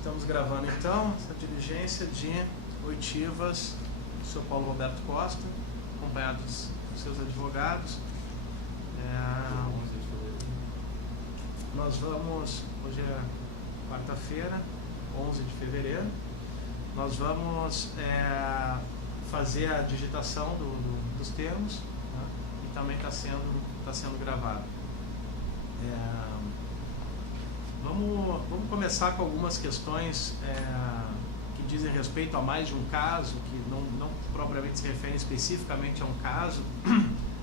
Estamos gravando então essa diligência de oitivas do Sr. Paulo Roberto Costa, acompanhado dos seus advogados. Nós vamos, hoje é quarta-feira, 11 de fevereiro, nós vamos fazer a digitação dos termos, né? E também está sendo gravado. Vamos começar com algumas questões que dizem respeito a mais de um caso, que não propriamente se referem especificamente a um caso,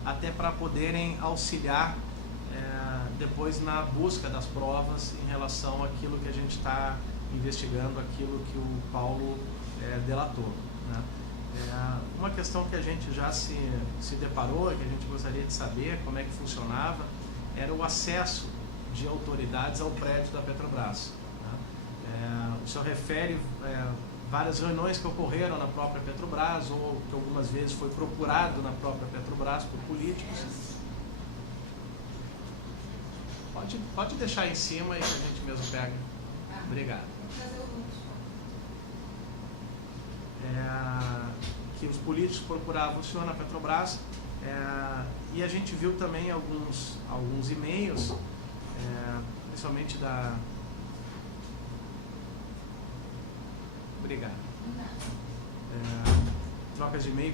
até para poderem auxiliar depois na busca das provas em relação àquilo que a gente está investigando, aquilo que o Paulo delatou, né? Uma questão que a gente já se deparou, que a gente gostaria de saber como é que funcionava, era o acesso de autoridades ao prédio da Petrobras, né? O senhor refere várias reuniões que ocorreram na própria Petrobras, ou que algumas vezes foi procurado na própria Petrobras por políticos. Pode deixar em cima e a gente mesmo pega. Obrigado. Que os políticos procuravam o senhor na Petrobras, e a gente viu também alguns e-mails, principalmente da... Obrigado. Trocas de e-mail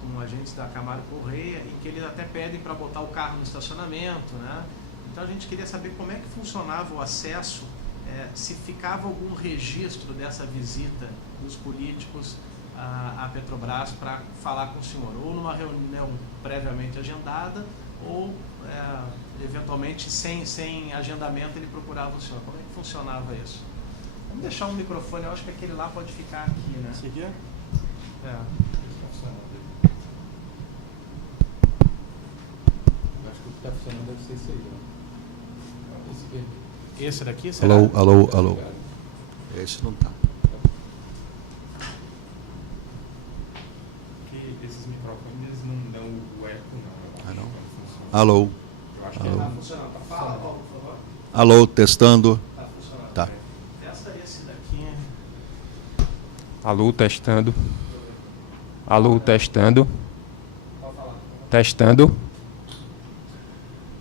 com agentes da Camargo Correia, em que eles até pedem para botar o carro no estacionamento, né? Então a gente queria saber como é que funcionava o acesso, se ficava algum registro dessa visita dos políticos à Petrobras para falar com o senhor, ou numa reunião previamente agendada, ou eventualmente sem agendamento ele procurava o senhor. Como é que funcionava isso? Vamos deixar um microfone, eu acho que aquele lá pode ficar aqui, né? Esse aqui é? Acho que o que está funcionando deve ser esse aí, né? Esse daqui? Será? Alô. Esse não está. Esses microfones não dão o eco, não. Não? Alô. Eu acho que Está não. funcionando. Fala, Paulo, por favor. Alô, testando. Está funcionando. Tá. Testa esse daqui. Alô, testando. Alô, testando. Pode falar. Testando.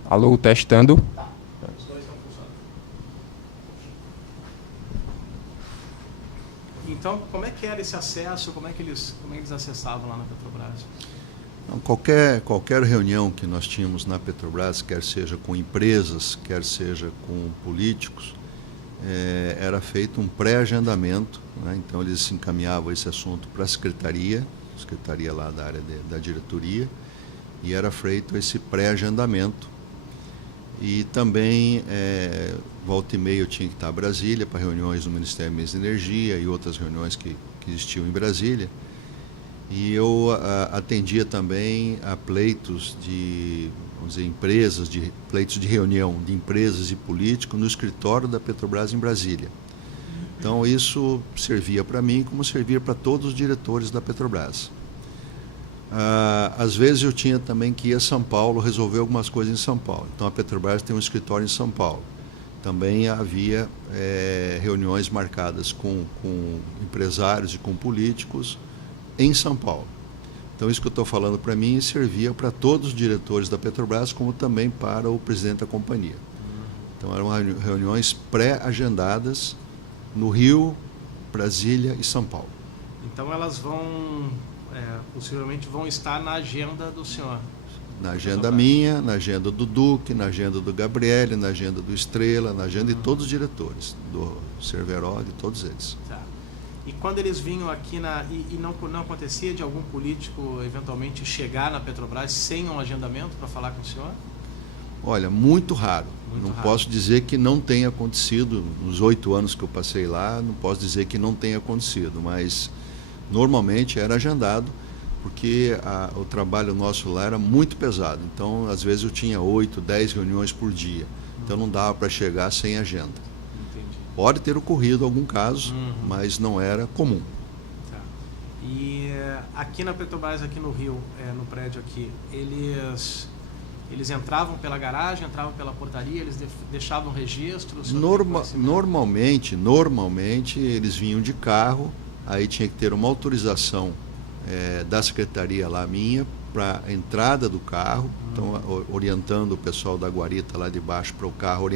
Alô, testando. Os dois estão funcionando. Então, como é que era esse acesso? Como é que eles acessavam lá na Petrobras? Então, qualquer reunião que nós tínhamos na Petrobras, quer seja com empresas, quer seja com políticos, era feito um pré-agendamento, né? Então eles encaminhavam esse assunto para a secretaria lá da área da diretoria, e era feito esse pré-agendamento. E também, volta e meia, eu tinha que estar em Brasília para reuniões do Ministério de Energia e outras reuniões que existiam em Brasília. E eu atendia também a pleitos de, vamos dizer, pleitos de reunião de empresas e políticos no escritório da Petrobras em Brasília. Então isso servia para mim como servia para todos os diretores da Petrobras. Às vezes eu tinha também que ir a São Paulo resolver algumas coisas em São Paulo. Então a Petrobras tem um escritório em São Paulo. Também havia reuniões marcadas com empresários e com políticos em São Paulo. Então isso que eu estou falando para mim servia para todos os diretores da Petrobras, como também para o presidente da companhia. Então eram reuniões pré-agendadas no Rio, Brasília e São Paulo. Então elas possivelmente vão estar na agenda do senhor? Na agenda minha, na agenda do Duque, na agenda do Gabriele, na agenda do Estrela, na agenda de todos os diretores, do Cerveró, de todos eles. Tá. E quando eles vinham aqui e não acontecia de algum político eventualmente chegar na Petrobras sem um agendamento para falar com o senhor? Olha, muito raro. Muito raro. Posso dizer que não tenha acontecido. Nos 8 anos que eu passei lá, não posso dizer que não tenha acontecido, mas normalmente era agendado, porque o trabalho nosso lá era muito pesado. Então, às vezes eu tinha 8, 10 reuniões por dia. Então não dava para chegar sem agenda. Entendi. Pode ter ocorrido algum caso, mas não era comum. Tá. E aqui na Petrobras, aqui no Rio, no prédio aqui, eles Eles entravam pela garagem, entravam pela portaria, eles deixavam registro? Normalmente eles vinham de carro, aí tinha que ter uma autorização da secretaria lá minha para a entrada do carro, então orientando o pessoal da guarita lá de baixo para o carro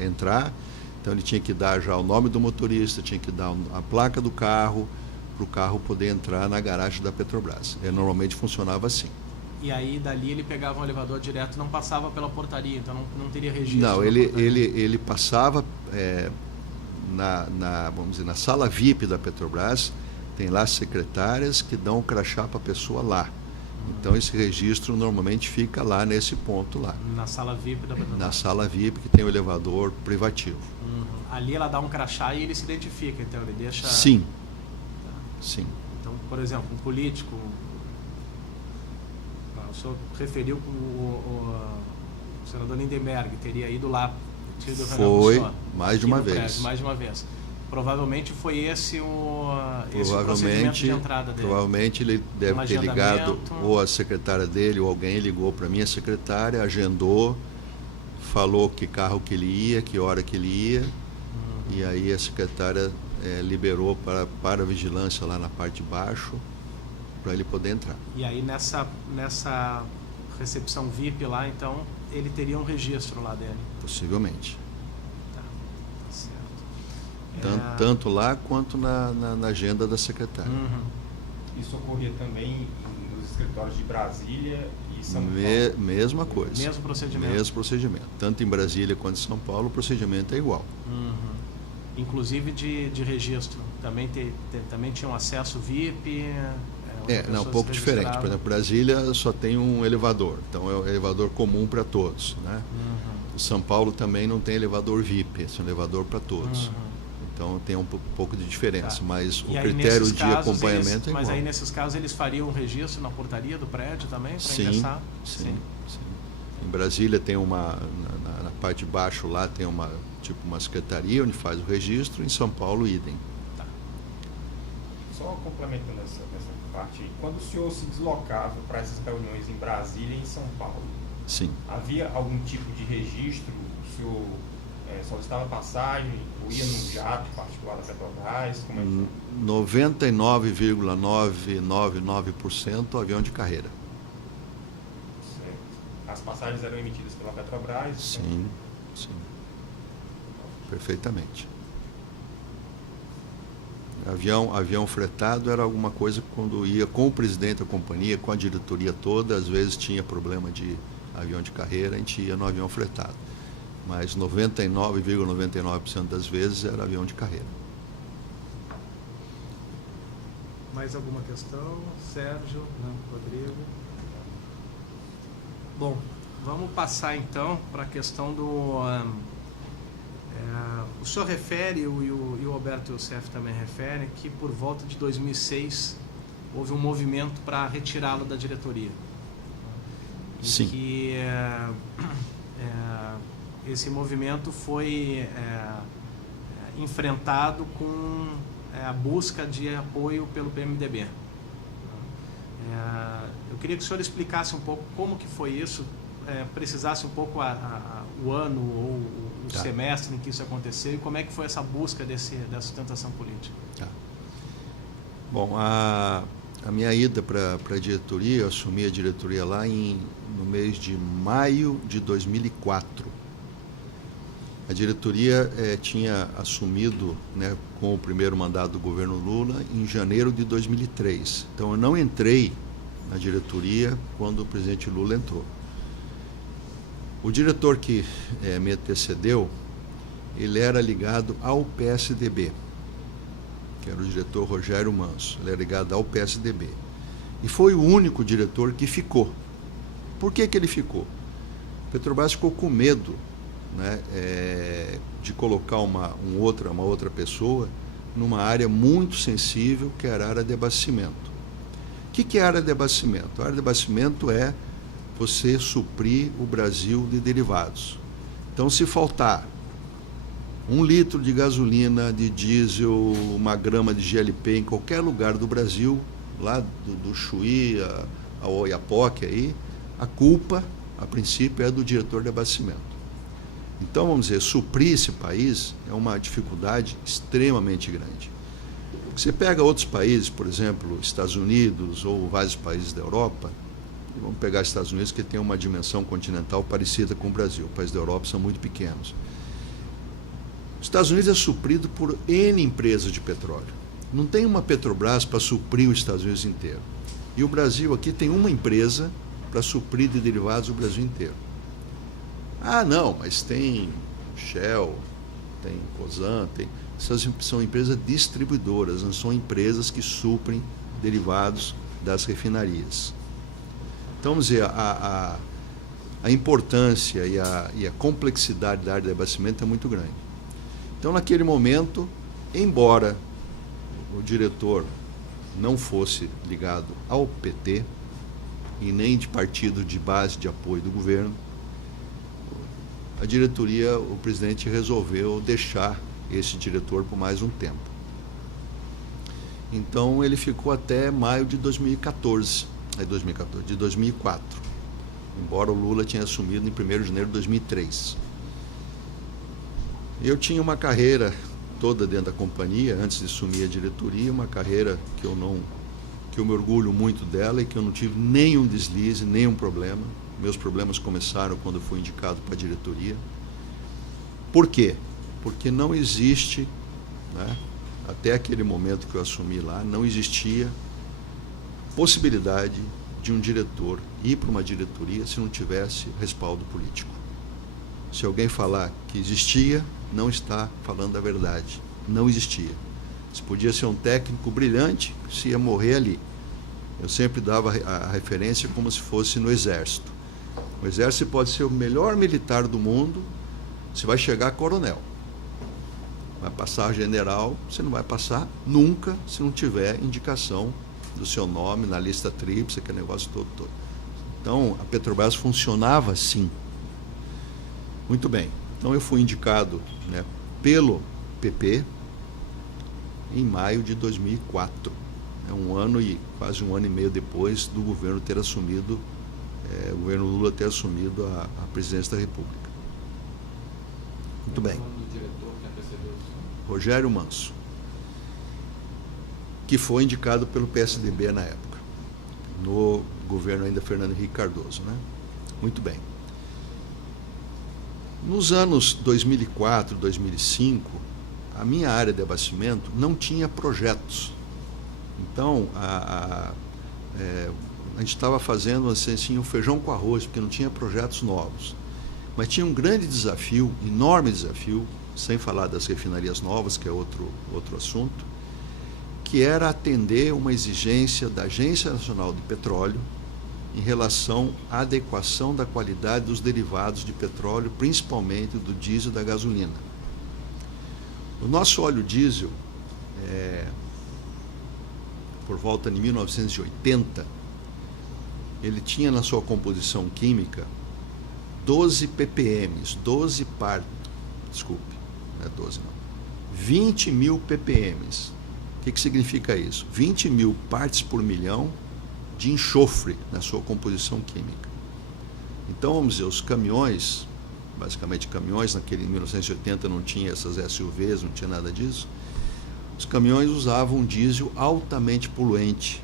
entrar. Então ele tinha que dar já o nome do motorista, tinha que dar a placa do carro, para o carro poder entrar na garagem da Petrobras. Normalmente funcionava assim. E aí dali ele pegava um elevador direto, não passava pela portaria, então não teria registro? Não, ele passava vamos dizer, na sala VIP da Petrobras, tem lá secretárias que dão o crachá para a pessoa lá. Então esse registro normalmente fica lá nesse ponto lá. Na sala VIP da Petrobras? Na sala VIP que tem o elevador privativo. Ali ela dá um crachá e ele se identifica, então ele deixa... Sim. Tá. Sim. Então, por exemplo, um político... O senhor referiu que o senador Lindenberg teria ido lá. Foi, mais de uma vez. Mais de uma vez. Provavelmente foi esse o procedimento de entrada dele. Provavelmente ele deve ter ligado, ou a secretária dele, ou alguém ligou para a minha secretária, agendou, falou que carro que ele ia, que hora que ele ia, e aí a secretária liberou para a vigilância lá na parte de baixo, para ele poder entrar. E aí nessa recepção VIP lá, então, ele teria um registro lá dele? Possivelmente. Tá certo. Tanto lá quanto na agenda da secretária. Isso ocorria também nos escritórios de Brasília e São Paulo? Mesma coisa. Mesmo procedimento? Mesmo procedimento. Tanto em Brasília quanto em São Paulo, o procedimento é igual. Inclusive de registro? Também tinham acesso VIP? Não, um pouco diferente. Por exemplo, Brasília só tem um elevador, então é um elevador comum para todos, né? São Paulo também não tem elevador VIP, esse é um elevador para todos. Então tem um pouco de diferença, mas o critério de acompanhamento é igual. Mas aí nesses casos eles fariam um registro na portaria do prédio também para ingressar? Sim. Em Brasília tem na parte de baixo lá tem uma secretaria onde faz o registro, em São Paulo idem. Só complementando essa parte, quando o senhor se deslocava para essas reuniões em Brasília e em São Paulo, sim, havia algum tipo de registro? O senhor solicitava passagem ou ia num jato particular da Petrobras? Como é que 99,999% avião de carreira. Certo. As passagens eram emitidas pela Petrobras? Sim. Perfeitamente. Avião fretado era alguma coisa que quando ia com o presidente da companhia, com a diretoria toda, às vezes tinha problema de avião de carreira, a gente ia no avião fretado. Mas 99,99% das vezes era avião de carreira. Mais alguma questão? Sérgio? Não, Rodrigo? Bom, vamos passar então para a questão do... o senhor refere, e o Alberto Youssef também refere, que por volta de 2006 houve um movimento para retirá-lo da diretoria. Sim. Que esse movimento foi enfrentado com a busca de apoio pelo PMDB. Eu queria que o senhor explicasse um pouco como que foi isso, precisasse um pouco o ano ou o semestre em que isso aconteceu e como é que foi essa busca dessa sustentação política. Bom, a minha ida para a diretoria, eu assumi a diretoria lá no mês de maio de 2004. A diretoria tinha assumido, né, com o primeiro mandato do governo Lula em janeiro de 2003. Então eu não entrei na diretoria quando o presidente Lula entrou. O diretor que me antecedeu, ele era ligado ao PSDB, que era o diretor Rogério Manso, ele era ligado ao PSDB. E foi o único diretor que ficou. Por que ele ficou? A Petrobras ficou com medo, né, de colocar uma outra pessoa numa área muito sensível, que era a área de abastecimento. O que é a área de abastecimento? A área de abastecimento é você suprir o Brasil de derivados. Então, se faltar 1 litro de gasolina, de diesel, 1 grama de GLP em qualquer lugar do Brasil, lá do Chuí ao Oiapoque, aí, a culpa a princípio, é do diretor de abastecimento. Então, vamos dizer, suprir esse país é uma dificuldade extremamente grande. Você pega outros países, por exemplo, Estados Unidos ou vários países da Europa, e vamos pegar os Estados Unidos, que tem uma dimensão continental parecida com o Brasil. Os países da Europa são muito pequenos. Os Estados Unidos é suprido por N empresas de petróleo. Não tem uma Petrobras para suprir os Estados Unidos inteiro. E o Brasil aqui tem uma empresa para suprir de derivados o Brasil inteiro. Ah, não, mas tem Shell, tem Cosan, tem... Essas são empresas distribuidoras, não são empresas que suprem derivados das refinarias. Então, vamos dizer, a importância e a complexidade da área de abastecimento é muito grande. Então, naquele momento, embora o diretor não fosse ligado ao PT e nem de partido de base de apoio do governo, a diretoria, o presidente resolveu deixar esse diretor por mais um tempo. Então ele ficou até maio de 2014, de 2004, embora o Lula tinha assumido em 1º de janeiro de 2003. Eu tinha uma carreira toda dentro da companhia, antes de assumir a diretoria, uma carreira que eu me orgulho muito dela e que eu não tive nenhum deslize, nenhum problema. Meus problemas começaram quando eu fui indicado para a diretoria. Por quê? Porque não existe, né, até aquele momento que eu assumi lá, não existia possibilidade de um diretor ir para uma diretoria se não tivesse respaldo político. Se alguém falar que existia, não está falando a verdade. Não existia. Se podia ser um técnico brilhante, se ia morrer ali. Eu sempre dava a referência como se fosse no Exército. O Exército pode ser o melhor militar do mundo, você vai chegar a coronel. Vai passar a general, você não vai passar nunca se não tiver indicação do seu nome na lista tríplice, aquele negócio todo. Então, a Petrobras funcionava assim. Muito bem. Então, eu fui indicado, né, pelo PP em maio de 2004. Quase um ano e meio depois do governo ter assumido, o governo Lula ter assumido a presidência da República. Muito bem. Rogério Manso, que foi indicado pelo PSDB na época, no governo ainda Fernando Henrique Cardoso, né? Muito bem. Nos anos 2004, 2005, a minha área de abastecimento não tinha projetos. Então, a gente estava fazendo assim, um feijão com arroz, porque não tinha projetos novos. Mas tinha um grande desafio, enorme desafio, sem falar das refinarias novas, que é outro assunto, que era atender uma exigência da Agência Nacional de Petróleo em relação à adequação da qualidade dos derivados de petróleo, principalmente do diesel e da gasolina. O nosso óleo diesel, por volta de 1980, ele tinha na sua composição química 12 ppm, 20 mil ppm. O que significa isso? 20 mil partes por milhão de enxofre na sua composição química. Então, vamos dizer, os caminhões, basicamente caminhões, em 1980 não tinha essas SUVs, não tinha nada disso, os caminhões usavam um diesel altamente poluente,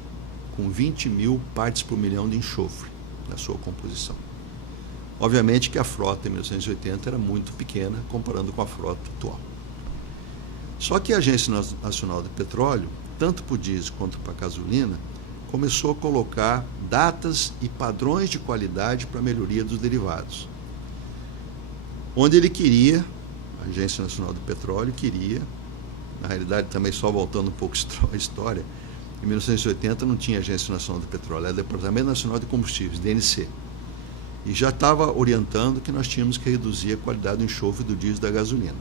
com 20 mil partes por milhão de enxofre na sua composição. Obviamente que a frota em 1980 era muito pequena, comparando com a frota atual. Só que a Agência Nacional de Petróleo, tanto para o diesel quanto para a gasolina, começou a colocar datas e padrões de qualidade para a melhoria dos derivados. Onde ele queria, a Agência Nacional de Petróleo queria, na realidade também só voltando um pouco a história, em 1980 não tinha Agência Nacional de Petróleo, era Departamento Nacional de Combustíveis, DNC. E já estava orientando que nós tínhamos que reduzir a qualidade do enxofre do diesel e da gasolina.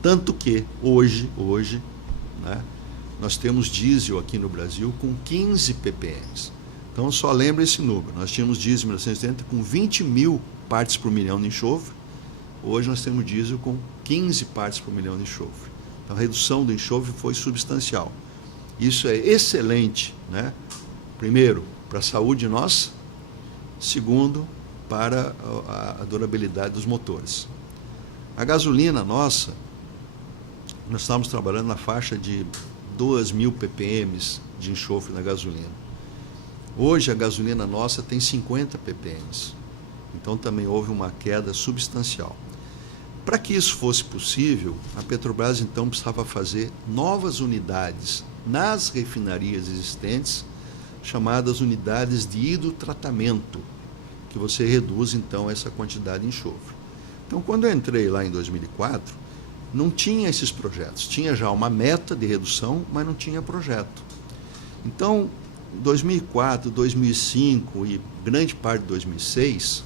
Tanto que hoje, né, nós temos diesel aqui no Brasil com 15 ppm. Então, só lembra esse número. Nós tínhamos diesel em 1980 com 20 mil partes por milhão de enxofre. Hoje nós temos diesel com 15 partes por milhão de enxofre. Então, a redução do enxofre foi substancial. Isso é excelente, né? Primeiro, para a saúde nossa. Segundo, para a durabilidade dos motores. A gasolina nossa, nós estávamos trabalhando na faixa de 2.000 ppm de enxofre na gasolina. Hoje a gasolina nossa tem 50 ppm, então também houve uma queda substancial. Para que isso fosse possível, a Petrobras então precisava fazer novas unidades nas refinarias existentes, chamadas unidades de hidrotratamento, que você reduz então essa quantidade de enxofre. Então, quando eu entrei lá em 2004, não tinha esses projetos. Tinha já uma meta de redução, mas não tinha projeto. Então, 2004, 2005 e grande parte de 2006,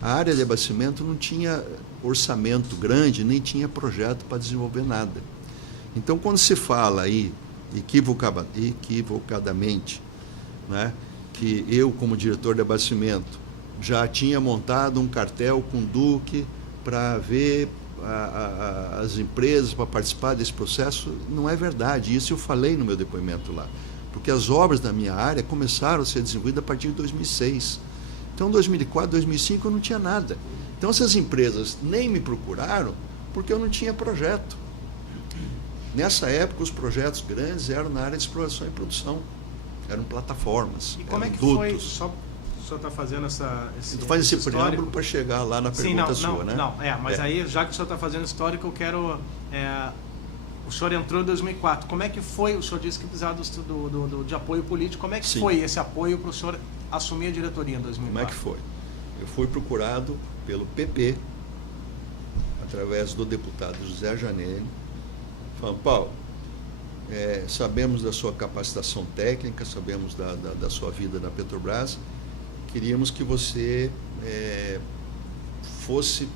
a área de abastecimento não tinha orçamento grande, nem tinha projeto para desenvolver nada. Então, quando se fala aí, equivocadamente, né, que eu, como diretor de abastecimento, já tinha montado um cartel com o Duque para ver as empresas para participar desse processo, não é verdade. Isso eu falei no meu depoimento lá. Porque as obras da minha área começaram a ser desenvolvidas a partir de 2006. Então, em 2004, 2005, eu não tinha nada. Então, essas empresas nem me procuraram porque eu não tinha projeto. Nessa época, os projetos grandes eram na área de exploração e produção. Eram plataformas, e como eram é que dutos. foi? Só o senhor está fazendo Tu faz esse preâmbulo para chegar lá na pergunta sua, né? Mas aí, já que o senhor está fazendo histórico, eu quero... o senhor entrou em 2004. Como é que foi? O senhor disse que precisava de apoio político. Como é que Sim. foi esse apoio para o senhor assumir a diretoria em 2004? Como é que foi? Eu fui procurado pelo PP, através do deputado José Janelli, falando: Paulo, sabemos da sua capacitação técnica, sabemos da sua vida na Petrobras, queríamos que você fosse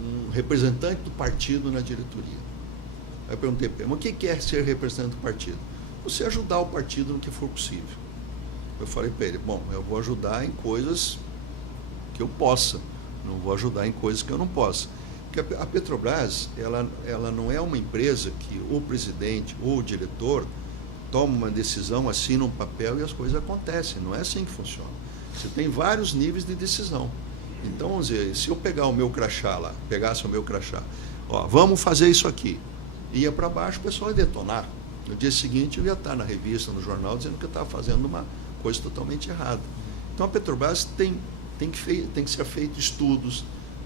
um representante do partido na diretoria. Aí eu perguntei para ele: mas o que é ser representante do partido? Você ajudar o partido no que for possível. Eu falei para ele: bom, eu vou ajudar em coisas que eu possa, não vou ajudar em coisas que eu não possa. Porque a Petrobras, ela não é uma empresa que o presidente ou o diretor toma uma decisão, assina um papel e as coisas acontecem. Não é assim que funciona. Você tem vários níveis de decisão. Então, vamos dizer, se eu pegar o meu crachá lá, pegasse o meu crachá, vamos fazer isso aqui, ia para baixo, o pessoal ia detonar. No dia seguinte eu ia estar na revista, no jornal, dizendo que eu estava fazendo uma coisa totalmente errada. Então a Petrobras tem que ser feito estudos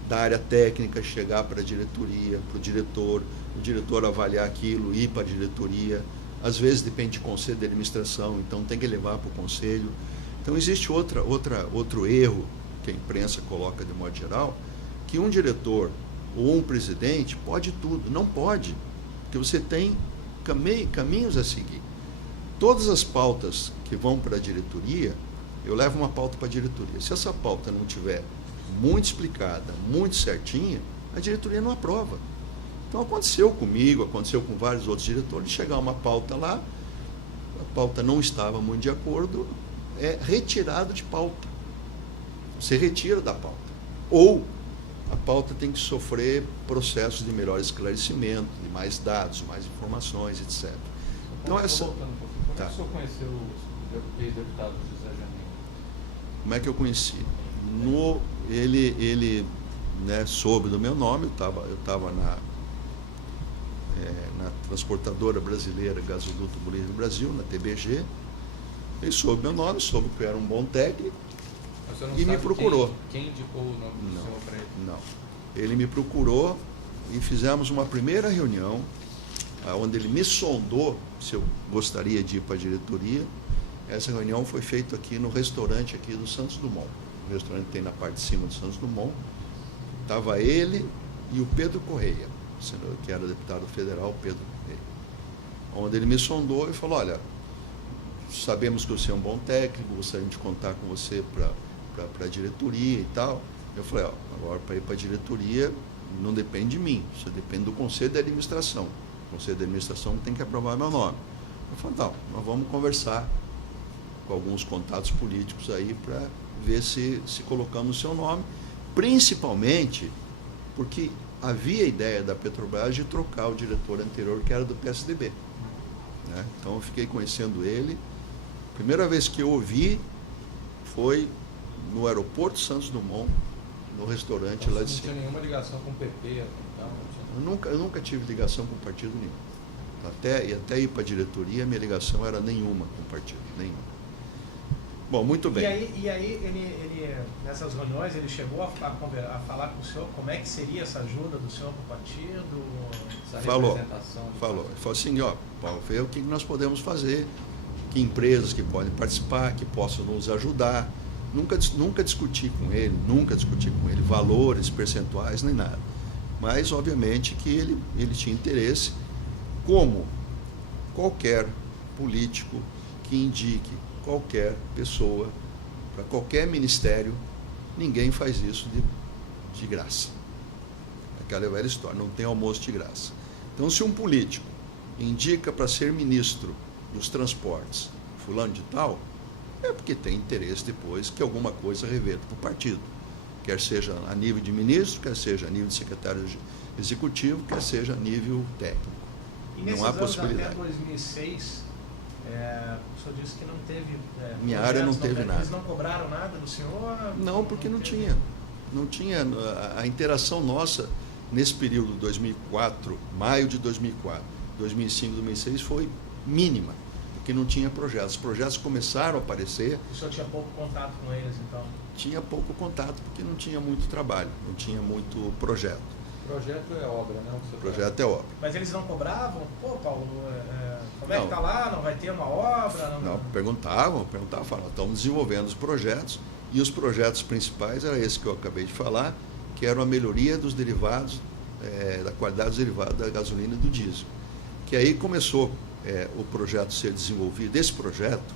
da área técnica, chegar para a diretoria, para o diretor avaliar aquilo, ir para a diretoria. Às vezes depende de conselho de administração, então tem que levar para o conselho. Então existe outro erro que a imprensa coloca de modo geral, que um diretor ou um presidente pode tudo. Não pode, porque você tem caminhos a seguir. Todas as pautas que vão para a diretoria, eu levo uma pauta para a diretoria. Se essa pauta não tiver muito explicada, muito certinha, a diretoria não aprova. Então aconteceu comigo, aconteceu com vários outros diretores, chegar uma pauta lá, a pauta não estava muito de acordo, é retirado de pauta. Você retira da pauta. Ou a pauta tem que sofrer processos de melhor esclarecimento, de mais dados, mais informações, etc. Então essa... Voltando um pouquinho, como é que o senhor conheceu o ex-deputado José Janelli? Como é que eu conheci? Ele soube do meu nome, eu estava na Transportadora Brasileira Gasoduto Bolívia Brasil, na TBG. Ele soube meu nome, soube que eu era um bom técnico e me procurou. Quem indicou o nome do senhor para ele? Não. Ele me procurou e fizemos uma primeira reunião, onde ele me sondou se eu gostaria de ir para a diretoria. Essa reunião foi feita aqui no restaurante aqui do Santos Dumont. O restaurante tem na parte de cima do Santos Dumont. Estava ele e o Pedro Correia, que era deputado federal, Pedro Correia. Onde ele me sondou e falou: olha, sabemos que você é um bom técnico, gostaríamos de contar com você para a diretoria e tal. Eu falei: agora para ir para a diretoria não depende de mim, isso depende do Conselho de Administração. O Conselho de Administração tem que aprovar meu nome. Eu falei: não, nós vamos conversar com alguns contatos políticos aí para ver se colocamos o seu nome, principalmente porque havia a ideia da Petrobras de trocar o diretor anterior, que era do PSDB. Né? Então eu fiquei conhecendo ele. Primeira vez que eu ouvi foi no aeroporto Santos Dumont, no restaurante lá de Não cima. tinha nenhuma ligação com o PP? Então, Eu nunca tive ligação com partido nenhum. Até ir para a diretoria, minha ligação era nenhuma com o partido, nenhuma. Bom, muito bem. E aí ele, nessas reuniões, ele chegou a falar com o senhor como é que seria essa ajuda do senhor para o partido? essa Falou. representação de- Falou. Ele falou assim, ó, Paulo, vê o que nós podemos fazer, que empresas que podem participar, que possam nos ajudar. Nunca discuti com ele valores, percentuais, nem nada. Mas, obviamente, que ele tinha interesse, como qualquer político que indique qualquer pessoa para qualquer ministério, ninguém faz isso de graça. Aquela velha história, não tem almoço de graça. Então, se um político indica para ser ministro dos transportes fulano de tal, é porque tem interesse depois que alguma coisa reverta para o partido. Quer seja a nível de ministro, quer seja a nível de secretário executivo, quer seja a nível técnico. E nesses Não há anos possibilidade. até 2006, o senhor disse que não teve... Minha área não teve nada. Eles não cobraram nada do senhor? Não, porque não teve. tinha. Não tinha. A interação nossa nesse período 2004, maio de 2004, 2005, 2006 foi mínima, porque não tinha projetos. Os projetos começaram a aparecer. O senhor tinha pouco contato com eles, então? Tinha pouco contato, porque não tinha muito trabalho, não tinha muito projeto. Projeto é obra, né? O que você Projeto é obra. Mas eles não cobravam? Pô, Paulo, como é que Não. tá lá? Não vai ter uma obra? Não, perguntavam, falavam, estamos desenvolvendo os projetos, e os projetos principais era esse que eu acabei de falar, que era a melhoria dos derivados, da qualidade dos derivados da gasolina e do diesel. Que aí começou o projeto a ser desenvolvido. Esse projeto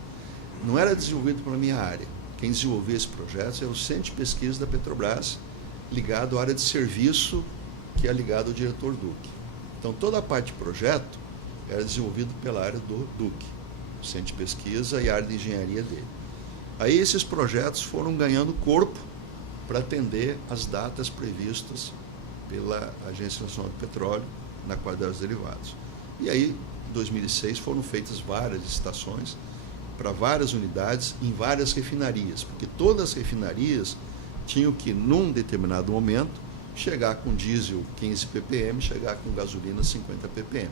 não era desenvolvido pela minha área. Quem desenvolvia esse projeto era o Centro de Pesquisa da Petrobras, ligado à área de serviço, que é ligado ao diretor Duque. Então, toda a parte de projeto era desenvolvida pela área do Duque, o Centro de Pesquisa e a área de engenharia dele. Aí esses projetos foram ganhando corpo para atender as datas previstas pela Agência Nacional do Petróleo na qualidade dos derivados. E aí, em 2006, foram feitas várias licitações para várias unidades em várias refinarias, porque todas as refinarias tinham que, num determinado momento, chegar com diesel 15 ppm, chegar com gasolina 50 ppm.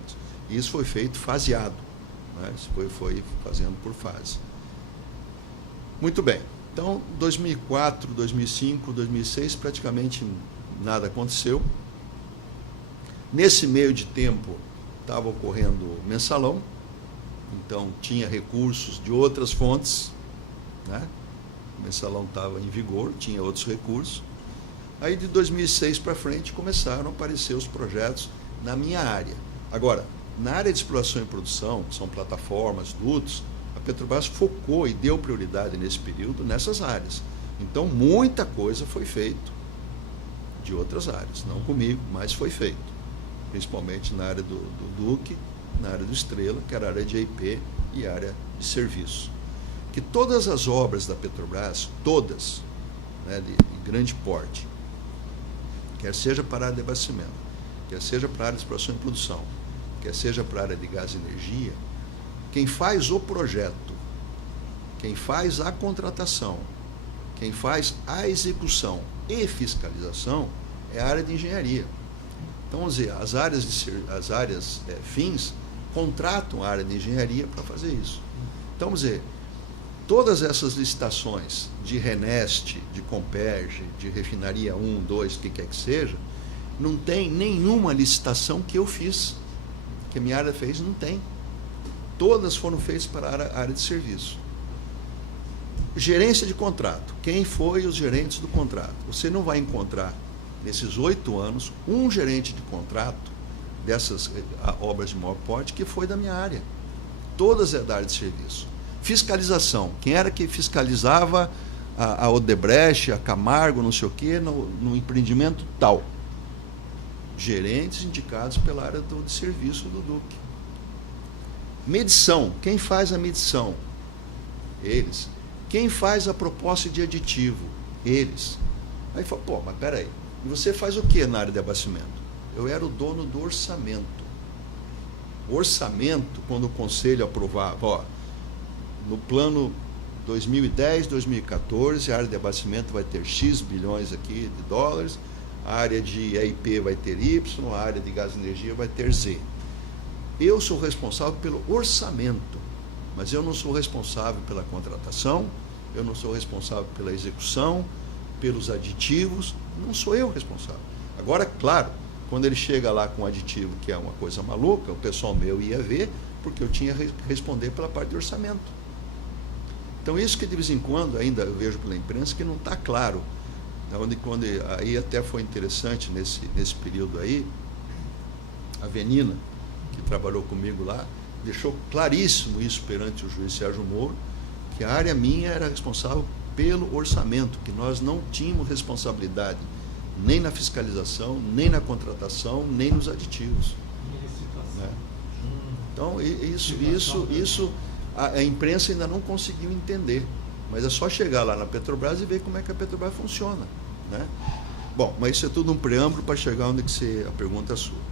E isso foi feito faseado, né? Isso foi fazendo por fase. Muito bem. Então, 2004, 2005, 2006, praticamente nada aconteceu. Nesse meio de tempo, estava ocorrendo o mensalão, então tinha recursos de outras fontes, né? O mensalão estava em vigor, tinha outros recursos. Aí, de 2006 para frente, começaram a aparecer os projetos na minha área. Agora, na área de exploração e produção, que são plataformas, dutos, a Petrobras focou e deu prioridade nesse período nessas áreas. Então, muita coisa foi feita de outras áreas, não comigo, mas foi feito. Principalmente na área do Duque, na área do Estrela, que era a área de IP e a área de serviço. Que todas as obras da Petrobras, todas, né, de grande porte, quer seja para a área de abastecimento, quer seja para a área de exploração e produção, quer seja para a área de gás e energia, quem faz o projeto, quem faz a contratação, quem faz a execução e fiscalização é a área de engenharia. Então, vamos dizer, as áreas fins contratam a área de engenharia para fazer isso. Então, vamos dizer, todas essas licitações de Renest, de Comperge, de Refinaria 1, 2, o que quer que seja, não tem nenhuma licitação que eu fiz, que a minha área fez, não tem. Todas foram feitas para a área de serviço. Gerência de contrato. Quem foi os gerentes do contrato? Você não vai encontrar, nesses 8 anos, um gerente de contrato dessas obras de maior porte que foi da minha área. Todas é da área de serviço. Fiscalização. Quem era que fiscalizava a Odebrecht, a Camargo, não sei o quê, no empreendimento tal? Gerentes indicados pela área de serviço do Duque. Medição. Quem faz a medição? Eles. Quem faz a proposta de aditivo? Eles. Aí fala, pô, mas peraí, e você faz o que na área de abastecimento? Eu era o dono do orçamento. O orçamento, quando o conselho aprovava, no plano 2010, 2014, a área de abastecimento vai ter X bilhões aqui de dólares, a área de EIP vai ter Y, a área de gás e energia vai ter Z. Eu sou responsável pelo orçamento, mas eu não sou responsável pela contratação, eu não sou responsável pela execução, pelos aditivos, não sou eu responsável. Agora, claro, quando ele chega lá com aditivo, que é uma coisa maluca, o pessoal meu ia ver, porque eu tinha que responder pela parte de orçamento. Então, isso que de vez em quando, ainda eu vejo pela imprensa, que não está claro. Aí até foi interessante, nesse período aí, a Venina, que trabalhou comigo lá, deixou claríssimo isso perante o juiz Sérgio Moro, que a área minha era responsável pelo orçamento, que nós não tínhamos responsabilidade nem na fiscalização, nem na contratação, nem nos aditivos. Né? Então, isso a imprensa ainda não conseguiu entender, mas é só chegar lá na Petrobras e ver como é que a Petrobras funciona. Né? Bom, mas isso é tudo um preâmbulo para chegar onde que a pergunta é sua.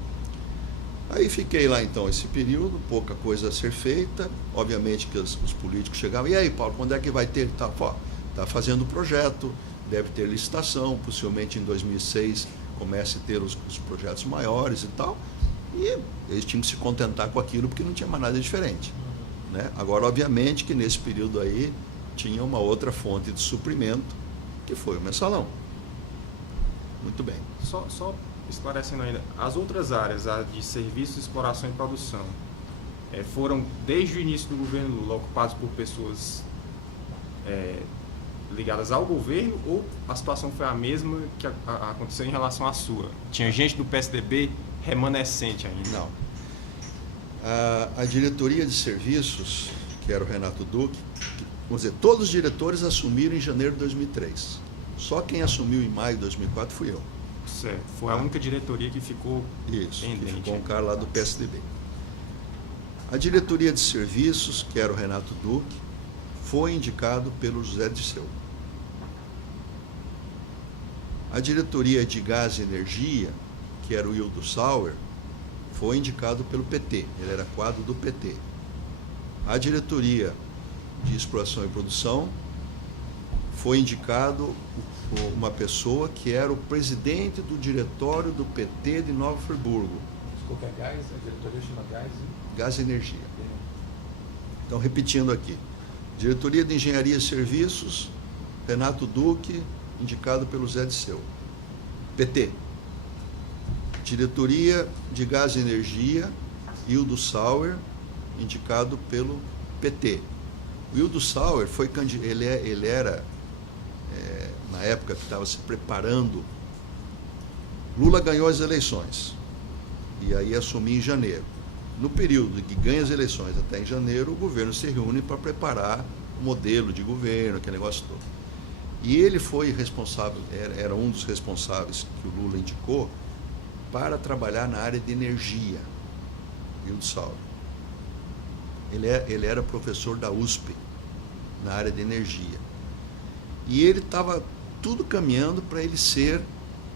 Aí fiquei lá então esse período, pouca coisa a ser feita, obviamente que os políticos chegavam, e aí Paulo, quando é que vai ter? Está fazendo o projeto, deve ter licitação, possivelmente em 2006 comece a ter os projetos maiores e tal, e eles tinham que se contentar com aquilo porque não tinha mais nada diferente. Né? Agora, obviamente que nesse período aí tinha uma outra fonte de suprimento, que foi o mensalão. Muito bem. Só esclarecendo ainda, as outras áreas, a de serviços, exploração e produção, foram desde o início do governo Lula ocupadas por pessoas ligadas ao governo, ou a situação foi a mesma que aconteceu em relação à sua? Tinha gente do PSDB remanescente ainda? Não. A diretoria de serviços, que era o Renato Duque, vamos dizer, todos os diretores assumiram em janeiro de 2003. Só quem assumiu em maio de 2004 fui eu. Certo. Foi a única diretoria que ficou Isso, pendente. que ficou um cara lá do PSDB. A diretoria de serviços, que era o Renato Duque, foi indicado pelo José Dirceu. A diretoria de gás e energia, que era o Hildo Sauer, foi indicado pelo PT, ele era quadro do PT. A diretoria de exploração e produção foi indicado uma pessoa que era o presidente do diretório do PT de Nova Friburgo. Desculpa, é gás? A diretoria chama gás? Gás e energia. Então, repetindo aqui. Diretoria de Engenharia e Serviços, Renato Duque, indicado pelo Zé Dirceu. PT. Diretoria de Gás e Energia, Hildo Sauer, indicado pelo PT. O Hildo Sauer foi ele era, na época que estava se preparando, Lula ganhou as eleições, e aí assumiu em janeiro. No período que ganha as eleições até em janeiro, o governo se reúne para preparar o modelo de governo, aquele negócio todo. E ele foi responsável, era um dos responsáveis que o Lula indicou para trabalhar na área de energia, Hildo Sauer. Ele era professor da USP, na área de energia. E ele estava tudo caminhando para ele ser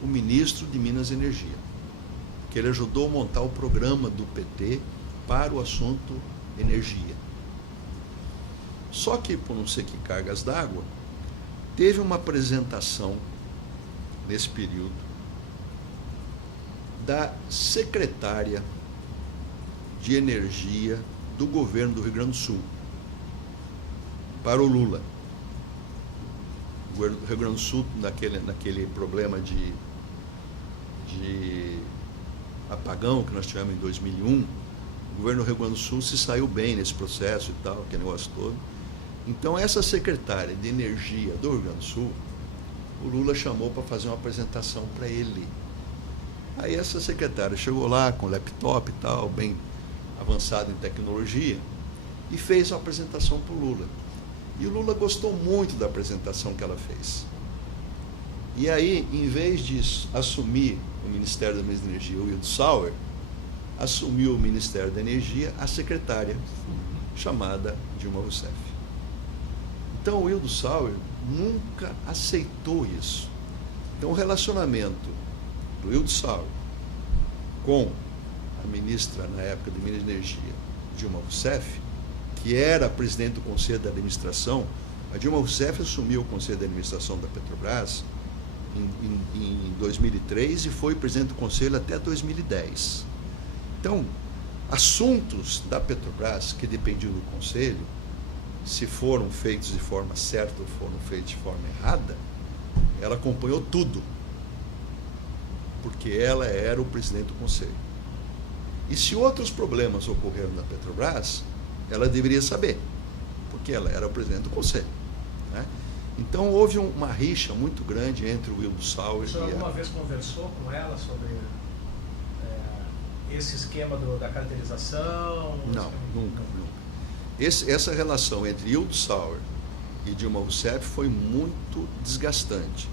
o ministro de Minas e Energia, que ele ajudou a montar o programa do PT para o assunto energia. Só que, por não sei que cargas d'água, teve uma apresentação, nesse período, da secretária de energia do governo do Rio Grande do Sul para o Lula. O governo do Rio Grande do Sul, naquele problema de apagão que nós tivemos em 2001, o governo do Rio Grande do Sul se saiu bem nesse processo e tal, aquele negócio todo. Então, essa secretária de energia do Rio Grande do Sul, o Lula chamou para fazer uma apresentação para ele. Aí essa secretária chegou lá com laptop e tal, bem avançado em tecnologia, e fez uma apresentação para o Lula. E o Lula gostou muito da apresentação que ela fez. E aí, em vez de assumir o Ministério da Minas e Energia, o Hildo Sauer, assumiu o Ministério da Energia a secretária, chamada Dilma Rousseff. Então, o Hildo Sauer nunca aceitou isso. Então, o relacionamento do Hildo Sauer com a ministra, na época de Minas e Energia, Dilma Rousseff, que era presidente do Conselho de Administração, A Dilma Rousseff assumiu o Conselho de Administração da Petrobras em 2003 e foi presidente do Conselho até 2010. Então, assuntos da Petrobras que dependiam do Conselho, se foram feitos de forma certa ou foram feitos de forma errada, ela acompanhou tudo, porque ela era o presidente do Conselho. E se outros problemas ocorreram na Petrobras, ela deveria saber, porque ela era o presidente do Conselho, né? Então houve uma rixa muito grande entre o Wildo Sauer e a... O senhor alguma vez conversou com ela sobre esse esquema da caracterização? Não, nunca. Essa relação entre Wildo Sauer e Dilma Rousseff foi muito desgastante.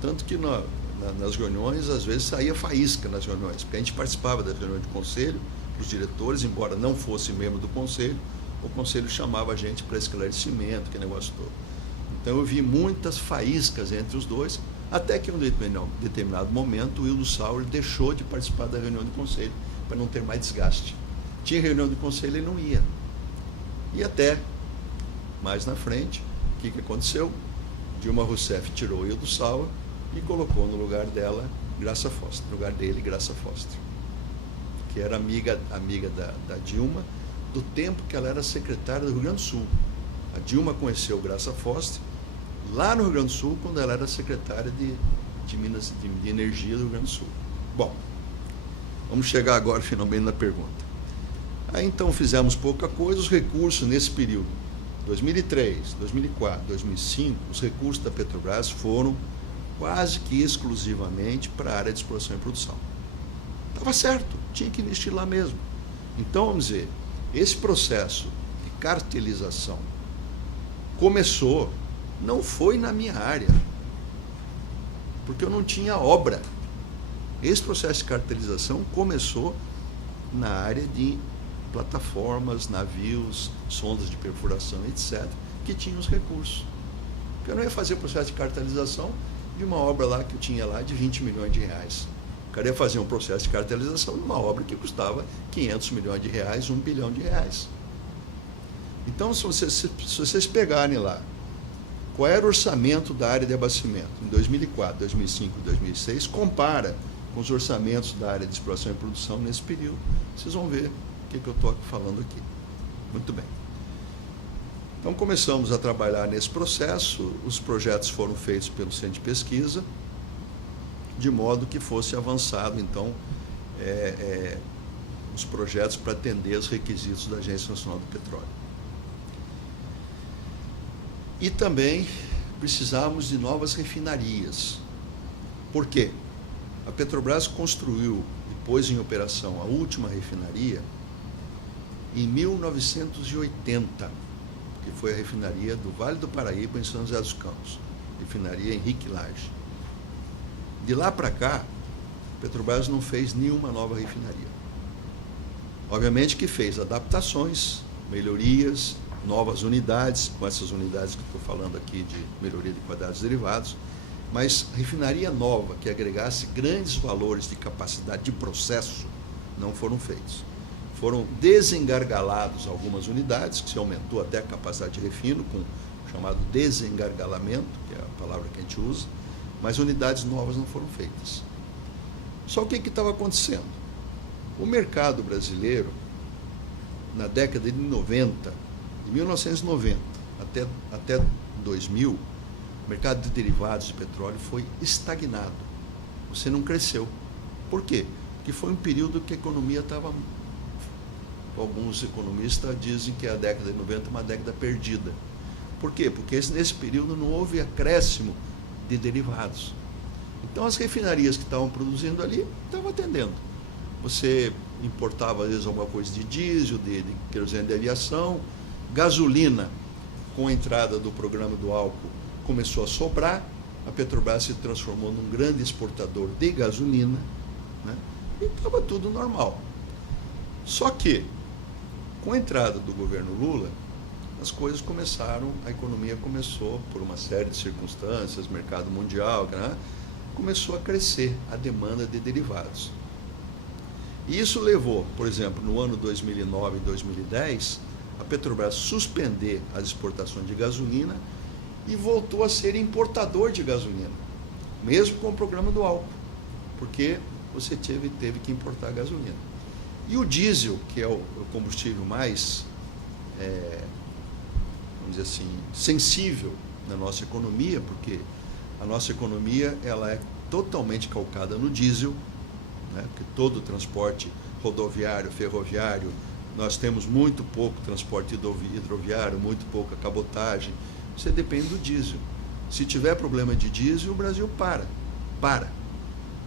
Tanto que nas reuniões, às vezes, saía faísca nas reuniões, porque a gente participava das reuniões de conselho, os diretores, embora não fosse membro do conselho, o conselho chamava a gente para esclarecimento, que negócio todo. Então eu vi muitas faíscas entre os dois, até que em um determinado momento o Wildo Sauer deixou de participar da reunião do conselho, para não ter mais desgaste. Tinha reunião do conselho e ele não ia. E até, mais na frente, o que aconteceu? Dilma Rousseff tirou o Wildo Sauer e colocou no lugar dela Graça Foster, no lugar dele Graça Foster, que era amiga da Dilma, do tempo que ela era secretária do Rio Grande do Sul. A Dilma conheceu Graça Foster lá no Rio Grande do Sul, quando ela era secretária de Minas de Energia do Rio Grande do Sul. Bom, vamos chegar agora finalmente na pergunta. Aí então fizemos pouca coisa, os recursos nesse período, 2003, 2004, 2005, os recursos da Petrobras foram quase que exclusivamente para a área de exploração e produção. Estava certo, tinha que investir lá mesmo. Então, vamos dizer, esse processo de cartelização começou, não foi na minha área, porque eu não tinha obra. Esse processo de cartelização começou na área de plataformas, navios, sondas de perfuração, etc., que tinham os recursos. Porque eu não ia fazer o processo de cartelização de uma obra lá que eu tinha lá de 20 milhões de reais. Eu queria fazer um processo de cartelização de uma obra que custava 500 milhões de reais, 1 bilhão de reais. Então, se vocês pegarem lá, qual era o orçamento da área de abastecimento em 2004, 2005 e 2006, compara com os orçamentos da área de exploração e produção nesse período, vocês vão ver o que eu estou falando aqui. Muito bem. Então, começamos a trabalhar nesse processo, os projetos foram feitos pelo Centro de Pesquisa, de modo que fosse avançado, então, os projetos para atender os requisitos da Agência Nacional do Petróleo. E também precisávamos de novas refinarias. Por quê? A Petrobras construiu e pôs em operação a última refinaria em 1980, que foi a refinaria do Vale do Paraíba, em São José dos Campos, refinaria Henrique Lage. De lá para cá, a Petrobras não fez nenhuma nova refinaria. Obviamente que fez adaptações, melhorias, novas unidades, com essas unidades que estou falando aqui de melhoria de quadrados derivados, mas refinaria nova, que agregasse grandes valores de capacidade de processo, não foram feitos. Foram desengargalados algumas unidades, que se aumentou até a capacidade de refino, com o chamado desengargalamento, que é a palavra que a gente usa, mas unidades novas não foram feitas. Só o que estava acontecendo? O mercado brasileiro, na década de 90, de 1990 até 2000, o mercado de derivados de petróleo foi estagnado. Você não cresceu. Por quê? Porque foi um período que a economia estava... Alguns economistas dizem que a década de 90 é uma década perdida. Por quê? Porque nesse período não houve acréscimo de derivados. Então as refinarias que estavam produzindo ali estavam atendendo. Você importava às vezes alguma coisa de diesel, de querosene de aviação, gasolina, com a entrada do programa do álcool, começou a sobrar, a Petrobras se transformou num grande exportador de gasolina, né? E estava tudo normal. Só que, com a entrada do governo Lula, as coisas começaram, a economia começou, por uma série de circunstâncias, mercado mundial, né? Começou a crescer a demanda de derivados. E isso levou, por exemplo, no ano 2009 e 2010, a Petrobras suspender as exportações de gasolina e voltou a ser importador de gasolina, mesmo com o programa do álcool, porque você teve que importar gasolina. E o diesel, que é o combustível mais, vamos dizer assim, sensível na nossa economia, porque a nossa economia ela é totalmente calcada no diesel, né? Porque todo o transporte rodoviário, ferroviário, nós temos muito pouco transporte hidroviário, muito pouca cabotagem, você depende do diesel. Se tiver problema de diesel, o Brasil para.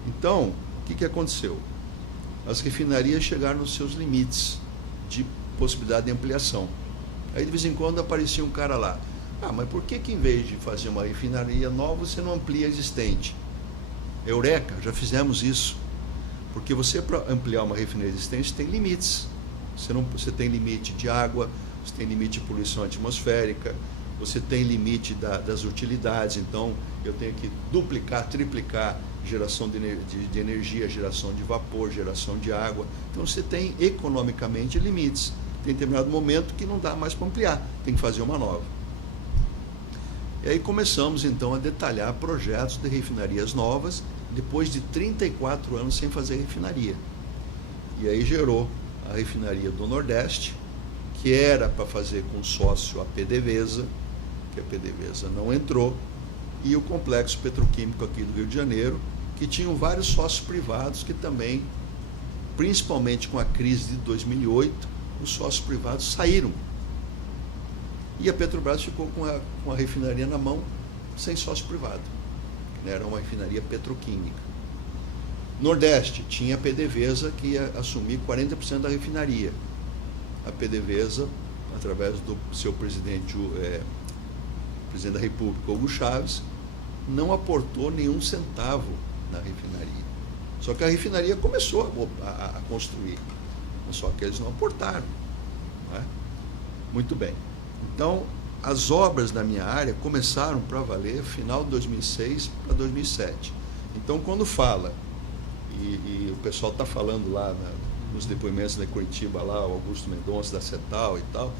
Então, o que aconteceu? As refinarias chegaram nos seus limites de possibilidade de ampliação. Aí de vez em quando aparecia um cara lá, mas por que em vez de fazer uma refinaria nova, você não amplia a existente? Eureka, já fizemos isso. Porque você, para ampliar uma refinaria existente, tem limites. Você tem limite de água, você tem limite de poluição atmosférica, você tem limite das utilidades, então eu tenho que duplicar, triplicar geração de energia, geração de vapor, geração de água. Então você tem economicamente limites. Tem determinado momento que não dá mais para ampliar, tem que fazer uma nova. E aí começamos então a detalhar projetos de refinarias novas, depois de 34 anos sem fazer refinaria. E aí gerou a refinaria do Nordeste, que era para fazer com sócio a PDVSA, que a PDVSA não entrou, e o complexo petroquímico aqui do Rio de Janeiro, que tinham vários sócios privados que também, principalmente com a crise de 2008, os sócios privados saíram. E a Petrobras ficou com a refinaria na mão, sem sócio privado. Era uma refinaria petroquímica. Nordeste tinha a PDVSA, que ia assumir 40% da refinaria. A PDVSA, através do seu presidente da República, Hugo Chávez, não aportou nenhum centavo na refinaria. Só que a refinaria começou a construir, só que eles não aportaram. Não é? Muito bem. Então, as obras na minha área começaram para valer final de 2006 para 2007. Então, quando fala, e o pessoal está falando lá nos depoimentos da Curitiba, lá, o Augusto Mendonça, da CETAL e tal,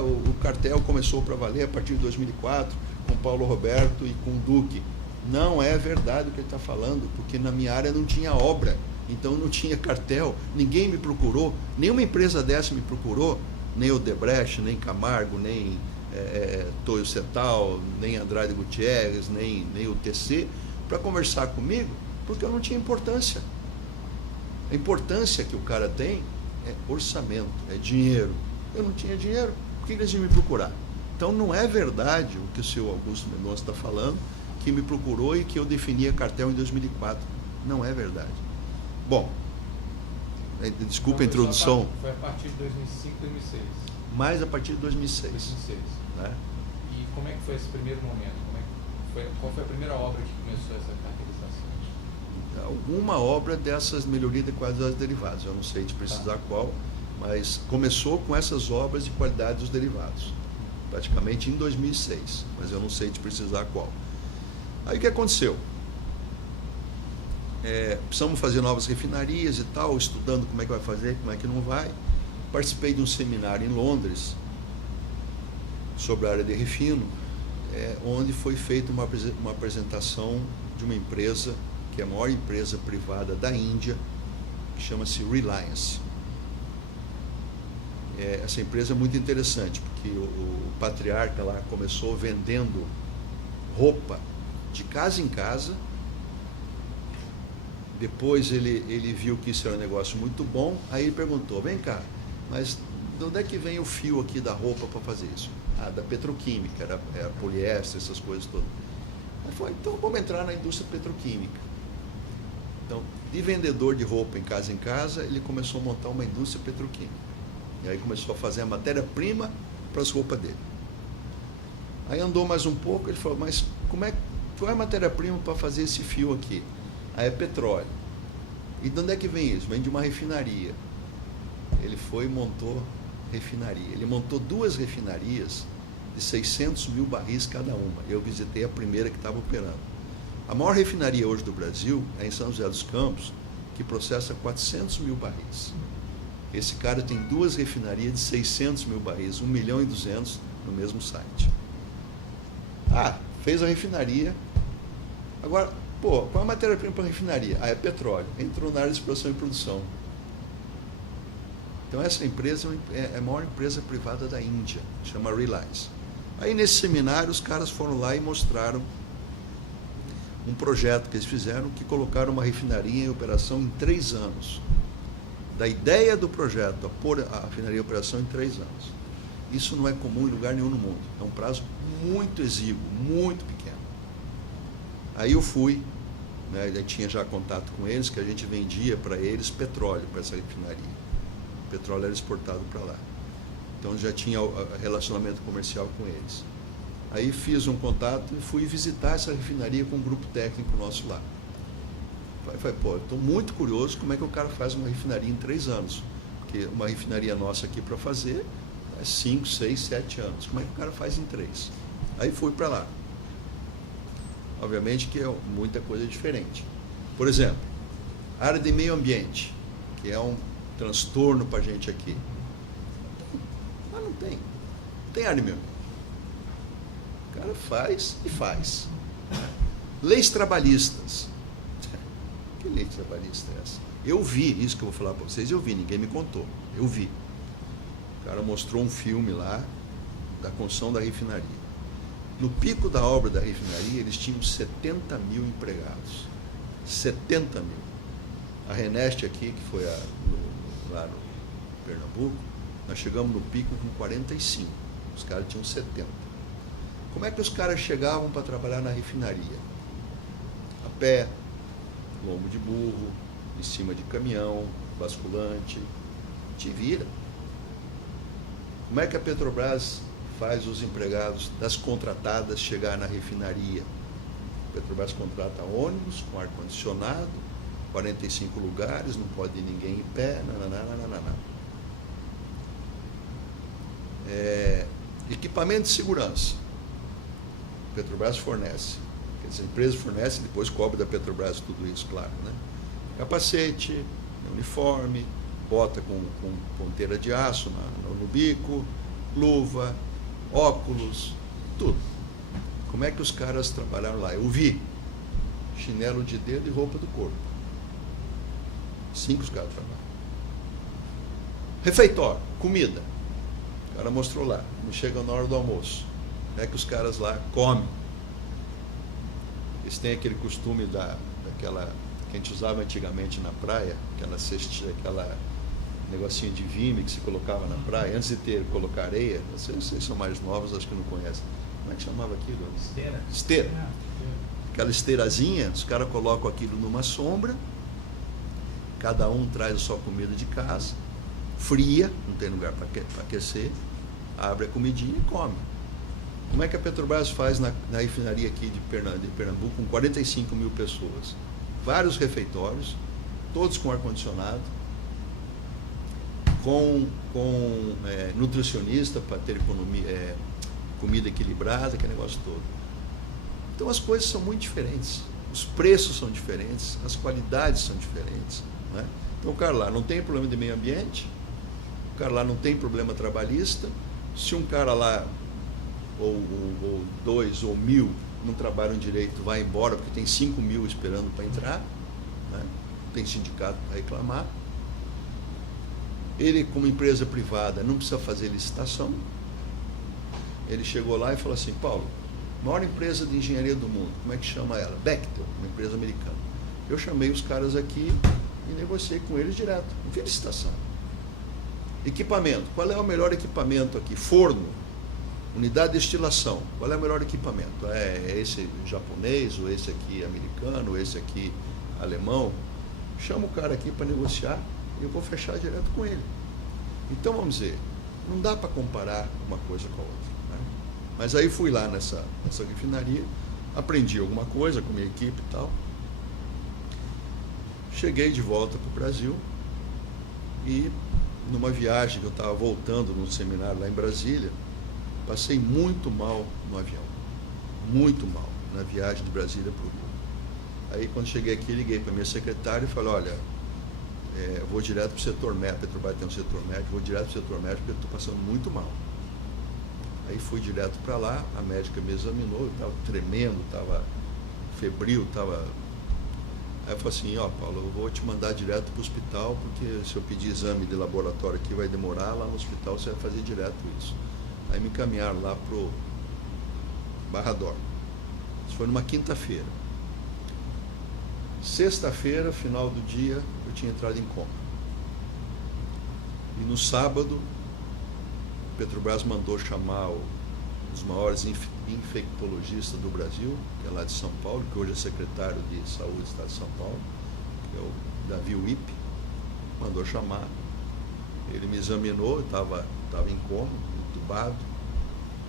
o cartel começou para valer a partir de 2004, com Paulo Roberto e com Duque. Não é verdade o que ele está falando, porque na minha área não tinha obra, então não tinha cartel, ninguém me procurou, nenhuma empresa dessa me procurou, nem Odebrecht, nem Camargo, nem Toyo Cetal, nem Andrade Gutierrez, nem o TC, para conversar comigo, porque eu não tinha importância. A importância que o cara tem é orçamento, é dinheiro. Eu não tinha dinheiro, por que eles iam me procurar? Então não é verdade o que o senhor Augusto Mendonça está falando, que me procurou e que eu definia cartel em 2004. Não é verdade. Bom, desculpa a introdução. Foi a partir de 2005, 2006. Mais a partir de 2006. 2006. Né? E como é que foi esse primeiro momento? Qual foi a primeira obra que começou essa caracterização? Alguma obra dessas melhorias de qualidade dos derivados. Eu não sei te precisar qual, mas começou com essas obras de qualidade dos derivados. Praticamente em 2006, mas eu não sei te precisar qual. Aí o que aconteceu? Precisamos fazer novas refinarias e tal, estudando como é que vai fazer, como é que não vai. Participei de um seminário em Londres sobre a área de refino, onde foi feita uma apresentação de uma empresa, que é a maior empresa privada da Índia, que chama-se Reliance. Essa empresa é muito interessante, porque o patriarca lá começou vendendo roupa de casa em casa. Depois ele viu que isso era um negócio muito bom, aí ele perguntou, vem cá, mas de onde é que vem o fio aqui da roupa para fazer isso? Da petroquímica, era poliéster, essas coisas todas. Aí falou, então vamos entrar na indústria petroquímica. Então, de vendedor de roupa em casa, ele começou a montar uma indústria petroquímica. E aí começou a fazer a matéria-prima para as roupas dele. Aí andou mais um pouco, ele falou, mas qual é a matéria-prima para fazer esse fio aqui? Aí é petróleo. E de onde é que vem isso? Vem de uma refinaria. Ele foi e montou refinaria. Ele montou 2 refinarias de 600 mil barris cada uma. Eu visitei a primeira que estava operando. A maior refinaria hoje do Brasil é em São José dos Campos, que processa 400 mil barris. Esse cara tem 2 refinarias de 600 mil barris, 1.200.000 no mesmo site. Fez a refinaria. Agora, qual é a matéria-prima para a refinaria? É petróleo. Entrou na área de exploração e produção. Então, essa empresa é a maior empresa privada da Índia, chama Reliance. Aí, nesse seminário, os caras foram lá e mostraram um projeto que eles fizeram, que colocaram uma refinaria em operação em 3 anos. Da ideia do projeto a pôr a refinaria em operação em 3 anos. Isso não é comum em lugar nenhum no mundo. É um prazo muito exíguo, muito pequeno. Aí eu fui, né, eu tinha já contato com eles, que a gente vendia para eles petróleo, para essa refinaria. O petróleo era exportado para lá. Então já tinha relacionamento comercial com eles. Aí fiz um contato e fui visitar essa refinaria com um grupo técnico nosso lá. Falei, estou muito curioso como é que o cara faz uma refinaria em 3 anos. Porque uma refinaria nossa aqui para fazer é 5, 6, 7 anos. Como é que o cara faz em 3? Aí fui para lá. Obviamente que é muita coisa diferente. Por exemplo, área de meio ambiente, que é um transtorno para a gente aqui. Mas não tem. Não tem área de meio ambiente. O cara faz e faz. Leis trabalhistas. Que lei trabalhista é essa? Eu vi, isso que eu vou falar para vocês, eu vi, ninguém me contou. Eu vi. O cara mostrou um filme lá da construção da refinaria. No pico da obra da refinaria, eles tinham 70 mil empregados. 70 mil. A Reneste aqui, que foi lá no Pernambuco, nós chegamos no pico com 45. Os caras tinham 70. Como é que os caras chegavam para trabalhar na refinaria? A pé, lombo de burro, em cima de caminhão, basculante, te vira. Como é que a Petrobras faz os empregados das contratadas chegar na refinaria? A Petrobras contrata ônibus com ar-condicionado, 45 lugares, não pode ir ninguém em pé, equipamento de segurança. A Petrobras fornece. As empresas fornecem, depois cobra da Petrobras tudo isso, claro, né? Capacete, uniforme, bota com ponteira de aço no bico, luva, óculos, tudo. Como é que os caras trabalharam lá? Eu vi chinelo de dedo e roupa do corpo. 5 os caras trabalham. Refeitório, comida. O cara mostrou lá, não chega na hora do almoço. Como é que os caras lá comem? Eles têm aquele costume daquela que a gente usava antigamente na praia, aquela negocinho de vime que se colocava na praia, antes de colocar areia. Vocês são mais novos, acho que não conhecem. Como é que chamava aquilo? Esteira. Aquela esteirazinha, os caras colocam aquilo numa sombra, cada um traz a sua comida de casa, fria, não tem lugar para aquecer, abre a comidinha e come. Como é que a Petrobras faz na refinaria aqui de Pernambuco com 45 mil pessoas? Vários refeitórios, todos com ar-condicionado, com nutricionista para ter comida equilibrada, aquele negócio todo. Então as coisas são muito diferentes, os preços são diferentes, as qualidades são diferentes, né? Então o cara lá não tem problema de meio ambiente, o cara lá não tem problema trabalhista. Se um cara lá ou 2 ou 1000 não trabalham direito, vai embora porque tem 5 mil esperando para entrar, né? Tem sindicato para reclamar. Ele, como empresa privada, não precisa fazer licitação. Ele chegou lá e falou assim: Paulo, maior empresa de engenharia do mundo, como é que chama ela? Bechtel, uma empresa americana. Eu chamei os caras aqui e negociei com eles direto, não fiz licitação. Equipamento, qual é o melhor equipamento aqui? Forno, unidade de destilação, qual é o melhor equipamento? É esse japonês, ou esse aqui americano, ou esse aqui alemão? Chama o cara aqui para negociar e eu vou fechar direto com ele. Então, vamos dizer, não dá para comparar uma coisa com a outra, né? Mas aí fui lá nessa refinaria, aprendi alguma coisa com a minha equipe e tal. Cheguei de volta para o Brasil e, numa viagem que eu estava voltando num seminário lá em Brasília, passei muito mal no avião, muito mal, na viagem de Brasília para o Rio. Aí, quando cheguei aqui, liguei para a minha secretária e falei: olha, eu vou direto para o setor médico, a Petrobras tem um setor médico, vou direto para o setor médico porque eu estou passando muito mal. Aí fui direto para lá, a médica me examinou, eu estava tremendo, estava febril, estava... Aí eu falei assim, ó, Paulo, eu vou te mandar direto para o hospital, porque se eu pedir exame de laboratório aqui vai demorar, lá no hospital você vai fazer direto isso. Aí me encaminharam lá para o Barra d'Or. Isso foi numa quinta-feira. Sexta-feira, final do dia, eu tinha entrado em coma. E no sábado, a Petrobras mandou chamar os maiores infectologistas do Brasil, que é lá de São Paulo, que hoje é secretário de Saúde do Estado de São Paulo, que é o Davi Wipp, mandou chamar. Ele me examinou, eu estava em coma, entubado.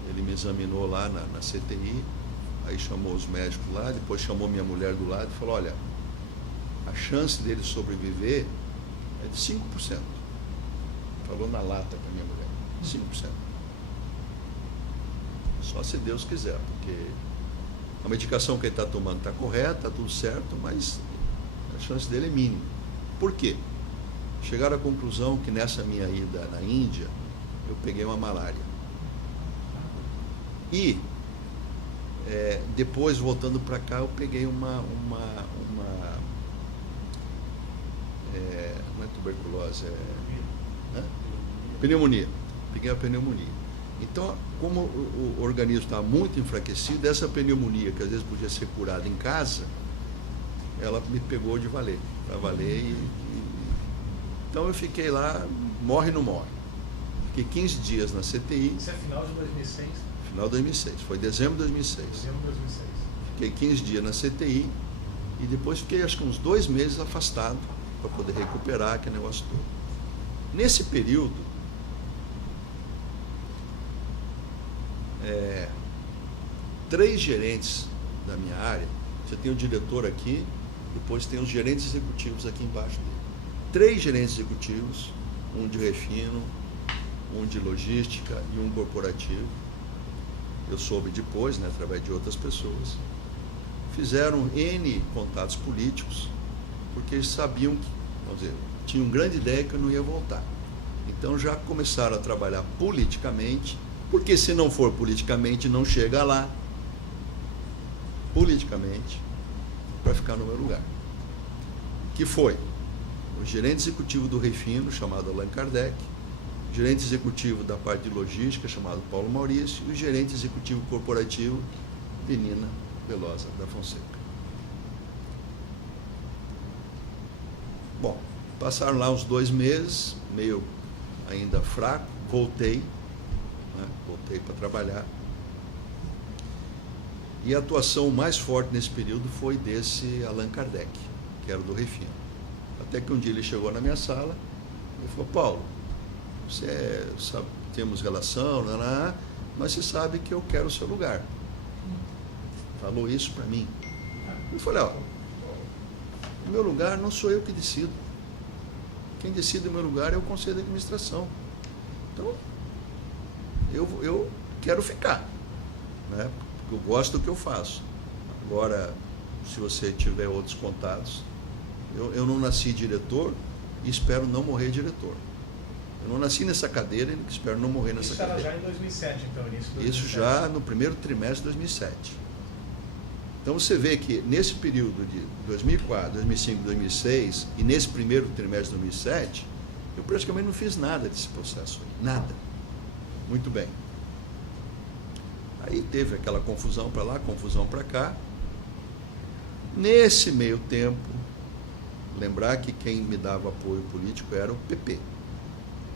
Ele me examinou lá na CTI, aí chamou os médicos lá, depois chamou minha mulher do lado e falou, olha, a chance dele sobreviver é de 5%. Falou na lata para minha mulher, 5%. Só se Deus quiser, porque a medicação que ele está tomando está correta, está tudo certo, mas a chance dele é mínima. Por quê? Chegaram à conclusão que nessa minha ida na Índia, eu peguei uma malária. E depois, voltando para cá, eu peguei não é tuberculose, pneumonia. Peguei a pneumonia. Então, como o organismo estava muito enfraquecido, essa pneumonia, que às vezes podia ser curada em casa, ela me pegou de valer. Para valer Então eu fiquei lá, morre ou não morre. Fiquei 15 dias na CTI. Isso é final de 2006? Final de 2006, foi dezembro de 2006. Dezembro de 2006. Fiquei 15 dias na CTI e depois fiquei acho que uns 2 meses afastado para poder recuperar aquele negócio todo. Nesse período, 3 gerentes da minha área, você tem o diretor aqui, depois tem os gerentes executivos aqui embaixo dele. 3 gerentes executivos, um de refino, um de logística e um corporativo. Eu soube depois, através de outras pessoas, fizeram N contatos políticos, porque eles sabiam que, vamos dizer, tinham grande ideia que eu não ia voltar. Então já começaram a trabalhar politicamente, porque se não for politicamente, não chega lá, politicamente, para ficar no meu lugar. Que foi o gerente executivo do Refino, chamado Allan Kardec, o gerente executivo da parte de logística, chamado Paulo Maurício, e o gerente executivo corporativo, Benina Velosa da Fonseca. Bom, passaram lá uns 2 meses, meio ainda fraco, voltei para trabalhar. E a atuação mais forte nesse período foi desse Allan Kardec, que era do Refino. Até que um dia ele chegou na minha sala e falou, Paulo, você sabe, temos relação, mas você sabe que eu quero o seu lugar. Falou isso para mim. Eu falei, o meu lugar não sou eu que decido. Quem decide o meu lugar é o Conselho de Administração. Então, eu quero ficar, porque eu gosto do que eu faço. Agora, se você tiver outros contatos, eu não nasci diretor e espero não morrer diretor. Eu não nasci nessa cadeira e espero não morrer nessa cadeira. Isso era já em 2007, então, início de 2007. Isso já no primeiro trimestre de 2007. Então você vê que nesse período de 2004, 2005, 2006 e nesse primeiro trimestre de 2007, eu praticamente não fiz nada desse processo aí, nada. Muito bem. Aí teve aquela confusão para lá, confusão para cá. Nesse meio tempo, lembrar que quem me dava apoio político era o PP.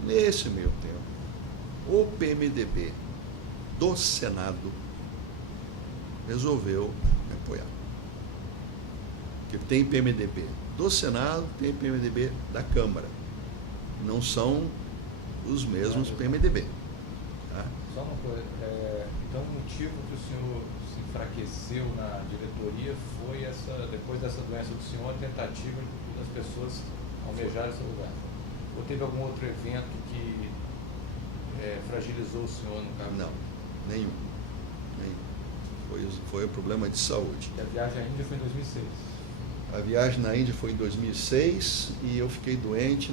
Nesse meio tempo, o PMDB do Senado resolveu me apoiar. Porque tem PMDB do Senado, tem PMDB da Câmara. Não são os mesmos PMDB. Tá? Só uma coisa, então o motivo que o senhor se enfraqueceu na diretoria foi depois dessa doença do senhor, a tentativa das pessoas almejarem seu lugar? Ou teve algum outro evento que fragilizou o senhor no caso? Não, nenhum. Foi um problema de saúde. E a viagem à Índia foi em 2006? A viagem na Índia foi em 2006 e eu fiquei doente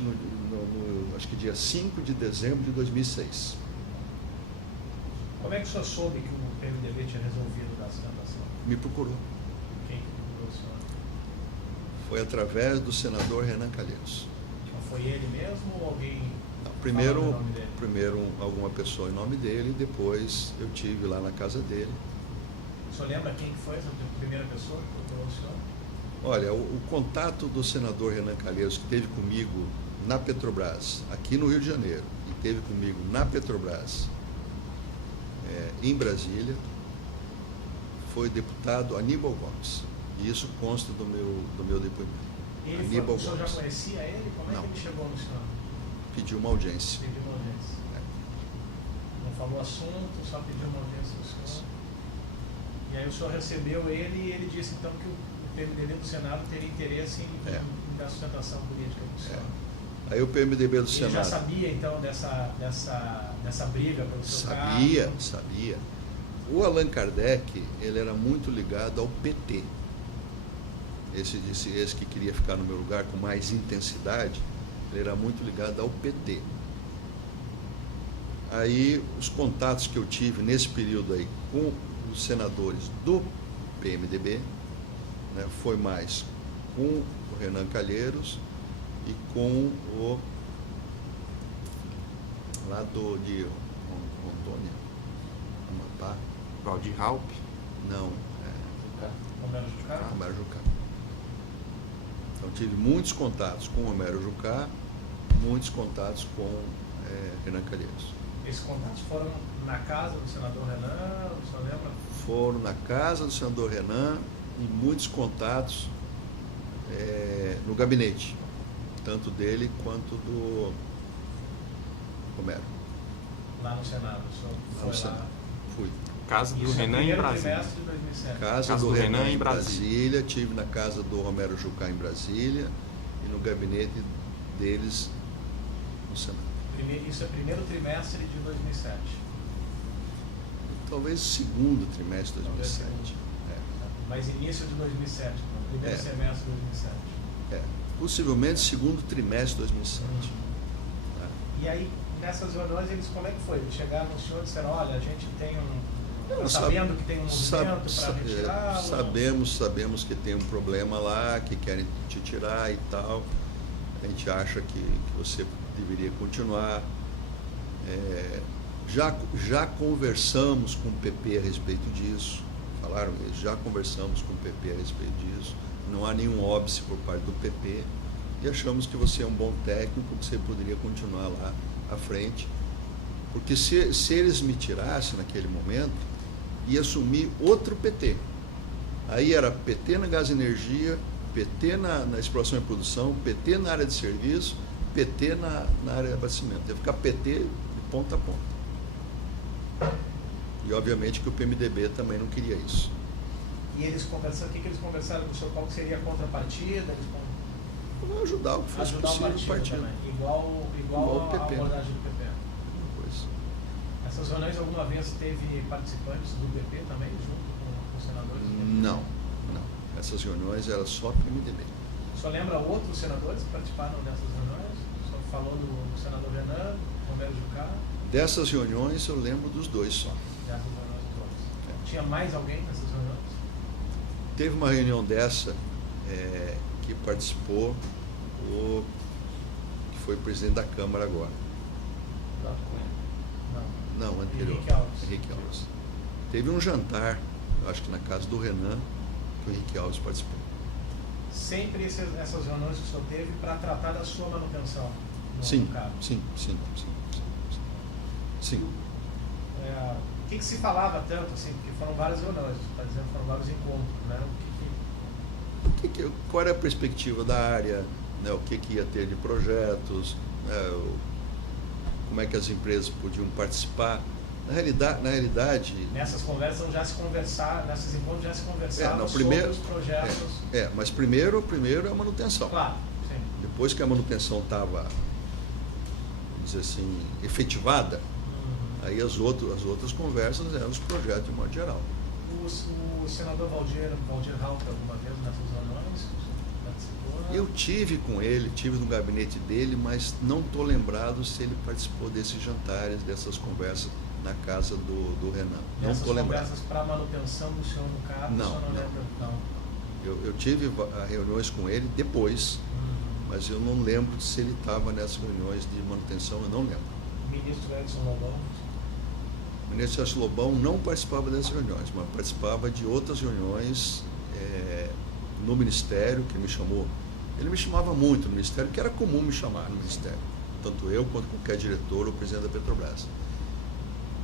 acho que dia 5 de dezembro de 2006. Como é que o senhor soube que o PMDB tinha resolvido da sustentação? Me procurou. Quem procurou o senhor? Foi através do senador Renan Calheiros. Então, foi ele mesmo ou alguém? Não, falando o nome dele? primeiro alguma pessoa em nome dele, e depois eu tive lá na casa dele. O senhor lembra quem que foi essa primeira pessoa que procurou o senhor? Olha, o contato do senador Renan Calheiros, que esteve comigo na Petrobras, aqui no Rio de Janeiro, e esteve comigo na Petrobras, em Brasília, foi o deputado Aníbal Gomes. E isso consta do meu depoimento. O senhor já conhecia ele? Como é que ele chegou no senhor? Pediu uma audiência. Pediu uma audiência. Não falou assunto, só pediu uma audiência do senhor. E aí o senhor recebeu ele e ele disse então que o PMDB do Senado teria interesse em dar sustentação política do senhor. Aí o PMDB do Ele Senado... já sabia então dessa briga pelo seu Sabia, cargo? sabia. O Allan Kardec, ele era muito ligado ao PT. Esse que queria ficar no meu lugar com mais intensidade, ele era muito ligado ao PT. Aí, os contatos que eu tive nesse período aí com os senadores do PMDB, né, foi mais com o Renan Calheiros e com o lá de Rondônia, Amapá. Valdir Raup. Não, Romero Jucá? Romero Jucá. Então tive muitos contatos com Romero Jucá, muitos contatos com Renan Calheiros. Esses contatos foram na casa do senador Renan, o senhor lembra? Foram na casa do senador Renan e muitos contatos no gabinete, tanto dele quanto do Romero. Lá no Senado, o senhor Lá foi no Senado. lá. Fui. Casa do Isso Renan no em primeiro Brasília. trimestre de 2007. Casa do Renan em Brasília, tive na casa do Romero Jucá em Brasília e no gabinete deles no Senado. Isso é primeiro trimestre de 2007. Talvez segundo trimestre de 2007. Mas início de 2007, não? Primeiro semestre de 2007. Possivelmente segundo trimestre de 2007. E aí, nessas reuniões, eles como é que foi? Eles chegaram no senhor e disseram, olha, a gente tem Não, sabendo que tem um movimento para retirar? Sabemos que tem um problema lá, que querem te tirar e tal. A gente acha que você deveria continuar. Já conversamos com o PP a respeito disso. Falaram eles, já conversamos com o PP a respeito disso. Não há nenhum óbice por parte do PP. E achamos que você é um bom técnico, que você poderia continuar lá à frente. Porque se eles me tirassem naquele momento, ia assumir outro PT. Aí era PT na gás e energia, PT na exploração e produção, PT na área de serviço, PT na área de abastecimento. Ia ficar PT de ponta a ponta. E obviamente que o PMDB também não queria isso. E eles conversaram, o que eles conversaram com o senhor? Qual seria a contrapartida? Vou ajudar o que fosse possível o partido. Igual o a PP. abordagem do PP. Pois. Essas reuniões alguma vez teve participantes do PP também, junto com os senadores? Não. Essas reuniões eram só PMDB. O senhor lembra outros senadores que participaram dessas reuniões? O senhor falou do senador Renan, Romero Jucá? Dessas reuniões eu lembro dos dois só. Dessas reuniões todas. Tinha mais alguém nessas reuniões? Teve uma reunião dessa que participou que foi presidente da Câmara agora. Não, anterior. Henrique Alves. Teve um jantar, acho que na casa do Renan, que o Henrique Alves participou. Sempre essas reuniões que o senhor teve para tratar da sua manutenção no cargo? Sim. O que se falava tanto, assim, porque foram várias reuniões, está dizendo que foram vários encontros, né? Qual era a perspectiva da área, né? O que ia ter de projetos, né? Como é que as empresas podiam participar. Na realidade... Nessas conversas nesses encontros já se conversava sobre os projetos... mas primeiro a manutenção. Claro, sim. Depois que a manutenção estava, vamos dizer assim, efetivada, aí as outras conversas eram os projetos de modo geral. O senador Valdir Raup alguma vez nessas reuniões participou? Eu tive com ele, tive no gabinete dele, mas não estou lembrado se ele participou desses jantares, dessas conversas na casa do Renan. Não Essas estou lembrado. conversas para manutenção do senhor no cargo, Não, o senhor não não. lembra? Não. Eu tive reuniões com ele depois, mas eu não lembro se ele estava nessas reuniões de manutenção, eu não lembro. O ministro Edson Lobão? O ministro Edson Lobão não participava dessas reuniões, mas participava de outras reuniões no Ministério, que me chamou. Ele me chamava muito no Ministério, que era comum me chamar no Ministério, tanto eu quanto qualquer diretor ou presidente da Petrobras.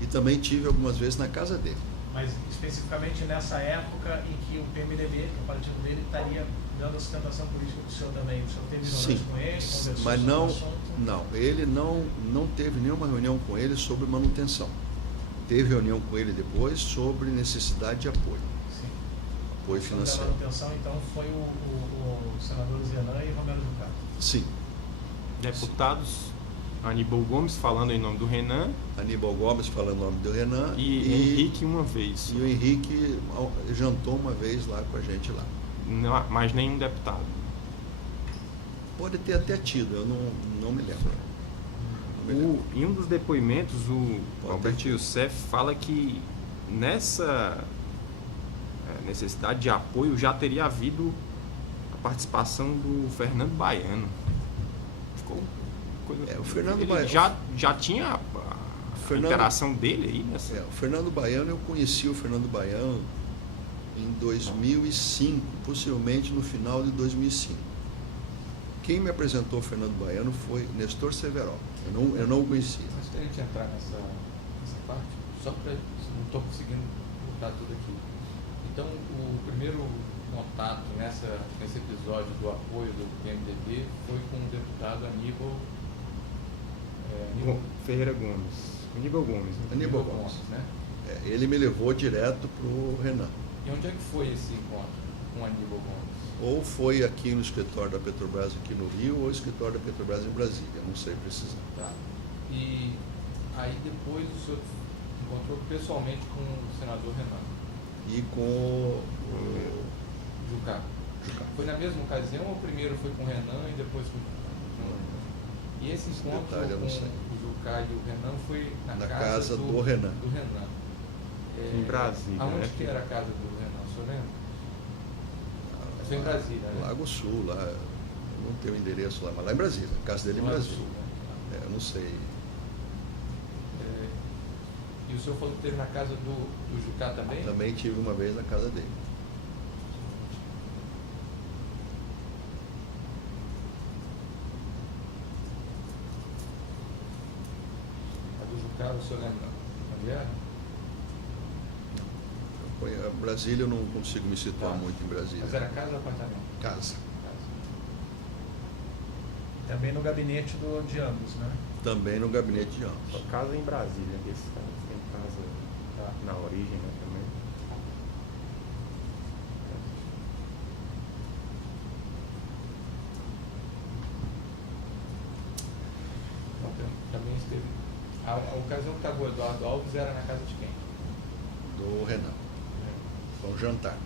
E também tive algumas vezes na casa dele. Mas especificamente nessa época em que o PMDB, que é o partido dele, estaria dando a sustentação política do senhor também. O senhor teve reuniões com ele, conversou mas sobre não, o assunto? não, ele não teve nenhuma reunião com ele sobre manutenção. Teve reunião com ele depois sobre necessidade de apoio, Sim. apoio Sobre a financeiro. manutenção, então, foi o senador Zenan e Romero Jucá. Sim, Deputados, Aníbal Gomes falando em nome do Renan Aníbal Gomes falando o nome do Renan e Henrique uma vez. E o Henrique jantou uma vez lá com a gente lá. Não, mas nenhum deputado. Pode ter até tido, eu não me lembro. Não me lembro. Em um dos depoimentos, o Pode Alberto ter. Youssef fala que nessa necessidade de apoio já teria havido a participação do Fernando Baiano. Ficou coisa... O Fernando Ele Baiano. já tinha a Fernando- interação dele aí nessa. O Fernando Baiano, eu conheci o Fernando Baiano em 2005, possivelmente no final de 2005. Quem me apresentou o Fernando Baiano foi Nestor Severo. Eu não o conhecia. Mas se a gente entrar nessa parte, só para. Não estou conseguindo botar tudo aqui. Então, o primeiro contato nesse episódio do apoio do PMDB foi com o deputado Aníbal Ferreira Gomes. Aníbal Gomes. Né? Aníbal Gomes. né? Ele me levou direto para o Renan. E onde é que foi esse encontro com o Aníbal Gomes? Ou foi aqui no escritório da Petrobras aqui no Rio, ou no escritório da Petrobras em Brasília, não sei precisar. Tá. E aí depois o senhor encontrou pessoalmente com o senador Renan E com o Jucá. Jucá. Foi na mesma ocasião ou primeiro foi com o Renan e depois com E esse Esse encontro detalhe eu com não sei. o Jucá e o Renan foi Na casa do Renan. Do Renan. Em Brasília, Aonde né? que era a casa do Renan, o senhor lembra? Foi em Brasília, né? Lago Sul, lá. Eu não tenho endereço lá, mas lá em Brasília. A casa dele é em Lago Brasília. Sul, né? Eu não sei. E o senhor falou que teve na casa do Jucá também? Também tive uma vez na casa dele. A do Jucá, o senhor lembra onde era? Brasília eu não consigo me situar Tá. muito em Brasília. Mas era casa ou apartamento? Casa. Casa. Também no gabinete de ambos, né? Também no gabinete de ambos. Só casa em Brasília, desses caras tem casa na origem, né, também. Então, também esteve. A ocasião que estava o Eduardo Alves era na casa de quem? Do Renan. Foi um jantar.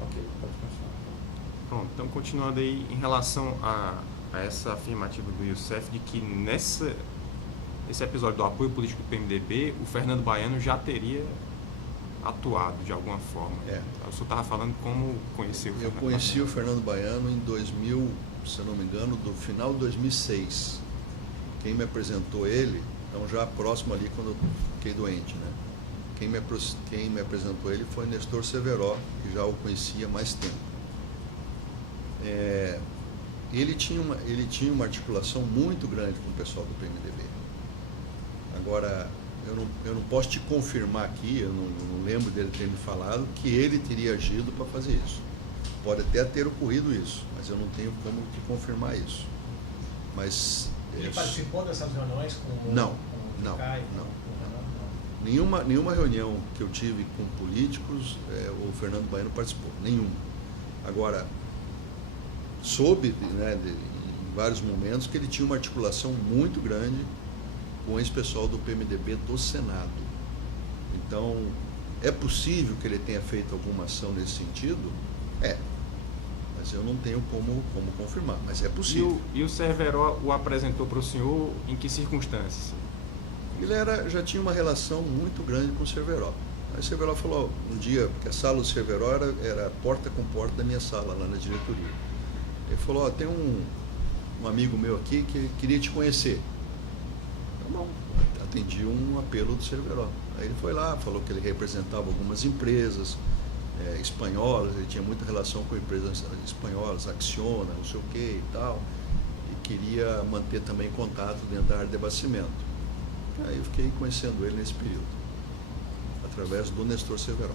Ok, pode continuar. Pronto, então continuando aí em relação a essa afirmativa do Youssef de que nesse episódio do apoio político do PMDB, o Fernando Baiano já teria atuado de alguma forma. O senhor estava falando como conheceu o Eu Fernando conheci o Baiano. Fernando Baiano em 2000, se eu não me engano, do final de 2006. Quem me apresentou ele, então já próximo ali quando eu fiquei doente, né? Quem me apresentou ele foi Nestor Severo, que já o conhecia há mais tempo. Ele tinha uma articulação muito grande com o pessoal do PMDB. Agora, eu não posso te confirmar aqui, eu não lembro dele ter me falado que ele teria agido para fazer isso. Pode até ter ocorrido isso, mas eu não tenho como te confirmar isso. Mas Ele participou dessas reuniões com o Não, Jucá e com não. o Renan? Nenhuma reunião que eu tive com políticos, o Fernando Baiano participou, nenhuma. Agora, soube, né, em vários momentos que ele tinha uma articulação muito grande com esse pessoal do PMDB do Senado. Então, é possível que ele tenha feito alguma ação nesse sentido? Mas eu não tenho como confirmar, mas é possível. E o Cerveró o apresentou para o senhor em que circunstâncias? Ele já tinha uma relação muito grande com o Cerveró. Aí o Cerveró falou um dia, porque a sala do Cerveró era porta com porta da minha sala, lá na diretoria. Ele falou, tem um amigo meu aqui que queria te conhecer. Tá bom, atendi um apelo do Cerveró. Aí ele foi lá, falou que ele representava algumas empresas espanholas, ele tinha muita relação com empresas espanholas, Acciona, não sei o que e tal, e queria manter também contato dentro da área de abastecimento. Aí eu fiquei conhecendo ele nesse período, através do Nestor Cerveró.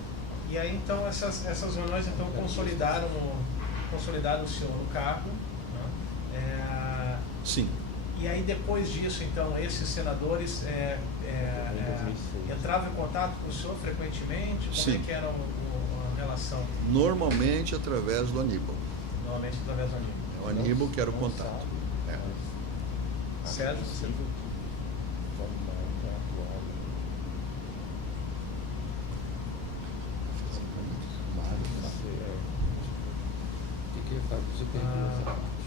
E aí então essas reuniões então consolidaram o senhor no cargo, né? Sim. E aí depois disso então esses senadores entravam em contato com o senhor frequentemente? Como Sim. é que era a relação? Normalmente através do Aníbal. Normalmente através do Aníbal. O Aníbal que era o contato. Certo?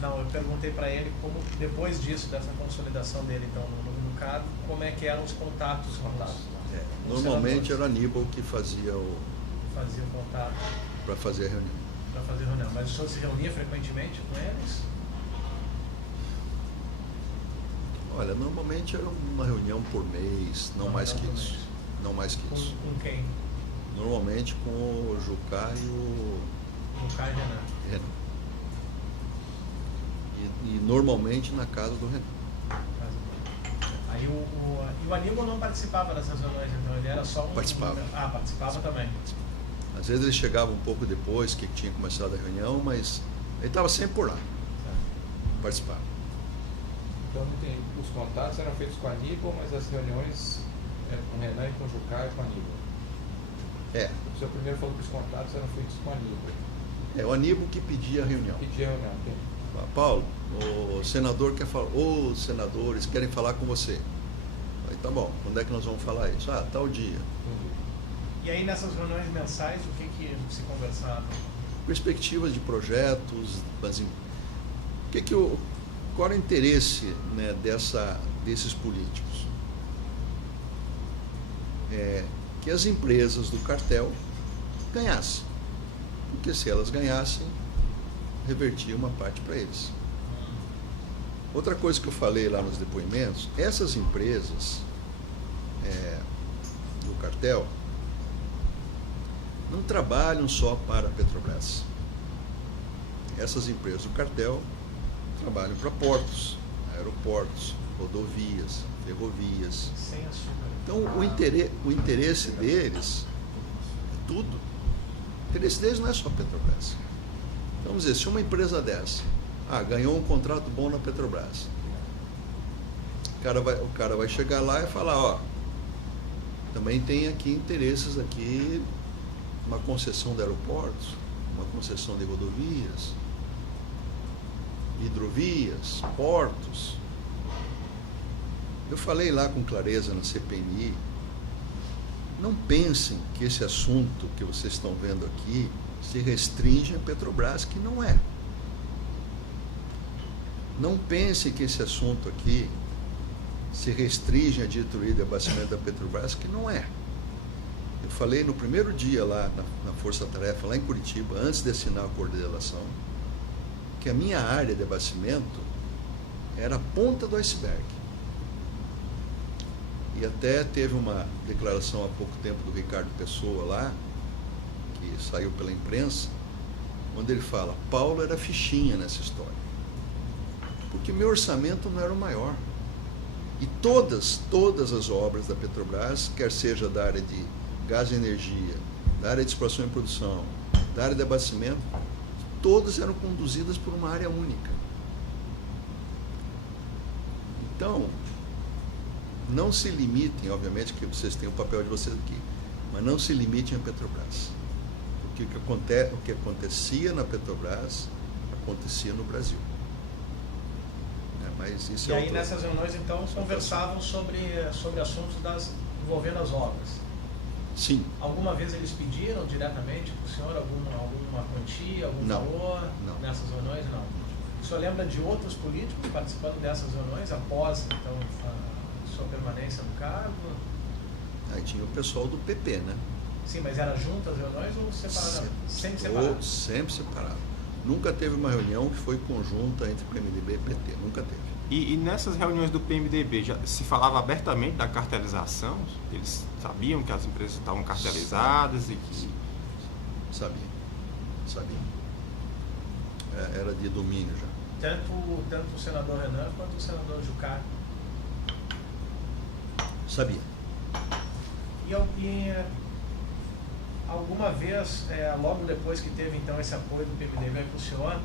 Não, eu perguntei para ele como, depois disso, dessa consolidação dele então no cargo, como é que eram os contatos. Normalmente era o Aníbal que fazia o contato para fazer a reunião. para fazer reunião. Mas o senhor se reunia frequentemente com eles? Olha, normalmente era uma reunião por mês, não mais que isso. Não mais que isso. Com quem? Normalmente com o Jucá e o Com o Caio e Renan. E normalmente na casa do Renan. Aí o Aníbal não participava dessas reuniões, então ele era só um... Participava. Participava também. Às vezes ele chegava um pouco depois que tinha começado a reunião, mas ele estava sempre por lá. Participava. Então os contatos eram feitos com a Aníbal, mas as reuniões com o Renan e com o Jucá e com a Aníbal. O senhor primeiro falou que os contatos eram feitos com a Aníbal. O Aníbal que pedia a reunião. Pedia a reunião, ok. Paulo, o senador quer falar, os senadores querem falar com você. Aí tá bom, quando é que nós vamos falar isso? Tal dia. E aí nessas reuniões mensais, o que se conversava? Perspectivas de projetos, mas qual era o interesse, né, desses políticos? Que as empresas do cartel ganhassem. Porque se elas ganhassem, revertia uma parte para eles. Outra coisa que eu falei lá nos depoimentos, essas empresas do cartel não trabalham só para a Petrobras. Essas empresas do cartel trabalham para portos, aeroportos, rodovias, ferrovias. Sem açúcar. Então o interesse deles é tudo. O interesse deles não é só a Petrobras. Então, vamos dizer, se uma empresa dessa ganhou um contrato bom na Petrobras, o cara vai chegar lá e falar, também tem aqui interesses aqui, uma concessão de aeroportos, uma concessão de rodovias, hidrovias, portos. Eu falei lá com clareza na CPMI, não pensem que esse assunto que vocês estão vendo aqui se restringe a Petrobras, que não é. Não pensem que esse assunto aqui se restringe a diretoria de abastecimento da Petrobras, que não é. Eu falei no primeiro dia lá na Força Tarefa, lá em Curitiba, antes de assinar o acordo de relação, que a minha área de abastecimento era a ponta do iceberg. E até teve uma declaração há pouco tempo do Ricardo Pessoa lá, que saiu pela imprensa, onde ele fala, Paulo era fichinha nessa história. Porque meu orçamento não era o maior. E todas as obras da Petrobras, quer seja da área de gás e energia, da área de exploração e produção, da área de abastecimento, todas eram conduzidas por uma área única. Então, Não se limitem, obviamente que vocês têm o papel de vocês aqui, mas não se limitem a Petrobras. Porque o que acontecia na Petrobras acontecia no Brasil. Mas isso e aí nessas reuniões então conversavam sobre assuntos envolvendo as obras. Sim. Alguma vez eles pediram diretamente para o senhor alguma quantia, algum valor nessas reuniões? Não. O senhor lembra de outros políticos participando dessas reuniões após então a sua permanência no cargo? Aí tinha o pessoal do PP, né? Sim, mas era junto as reuniões ou separado? Sempre separado? Sempre separado. Nunca teve uma reunião que foi conjunta entre PMDB e PT, nunca teve. E nessas reuniões do PMDB já se falava abertamente da cartelização? Eles sabiam que as empresas estavam cartelizadas e que... Sabiam. Era de domínio já. Tanto o senador Renan quanto o senador Jucá. Sabia. E alguma vez, logo depois que teve então esse apoio do PMDB para o senhor,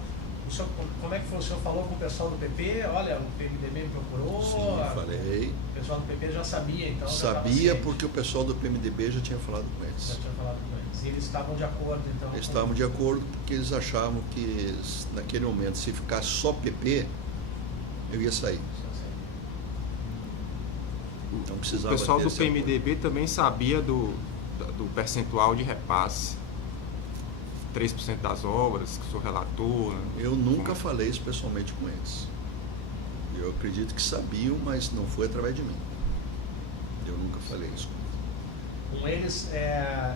como é que foi? O senhor falou com o pessoal do PP? Olha, o PMDB me procurou. Sim, falei. O pessoal do PP já sabia, então. Sabia porque o pessoal do PMDB já tinha falado com eles. Já tinha falado com eles. E eles estavam de acordo, então. Eles estavam de acordo porque eles achavam que naquele momento, se ficasse só PP, eu ia sair. Então precisava. O pessoal do PMDB também sabia do percentual de repasse. 3% das obras, que o senhor relatou. Né? Eu nunca falei isso pessoalmente com eles. Eu acredito que sabiam, mas não foi através de mim. Eu nunca falei isso com eles.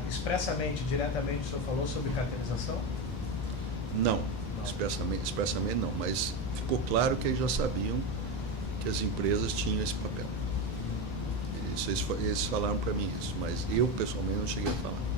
Expressamente, diretamente, o senhor falou sobre cartelização? Não. Expressamente não, mas ficou claro que eles já sabiam que as empresas tinham esse papel. Eles falaram para mim isso, mas eu pessoalmente não cheguei a falar.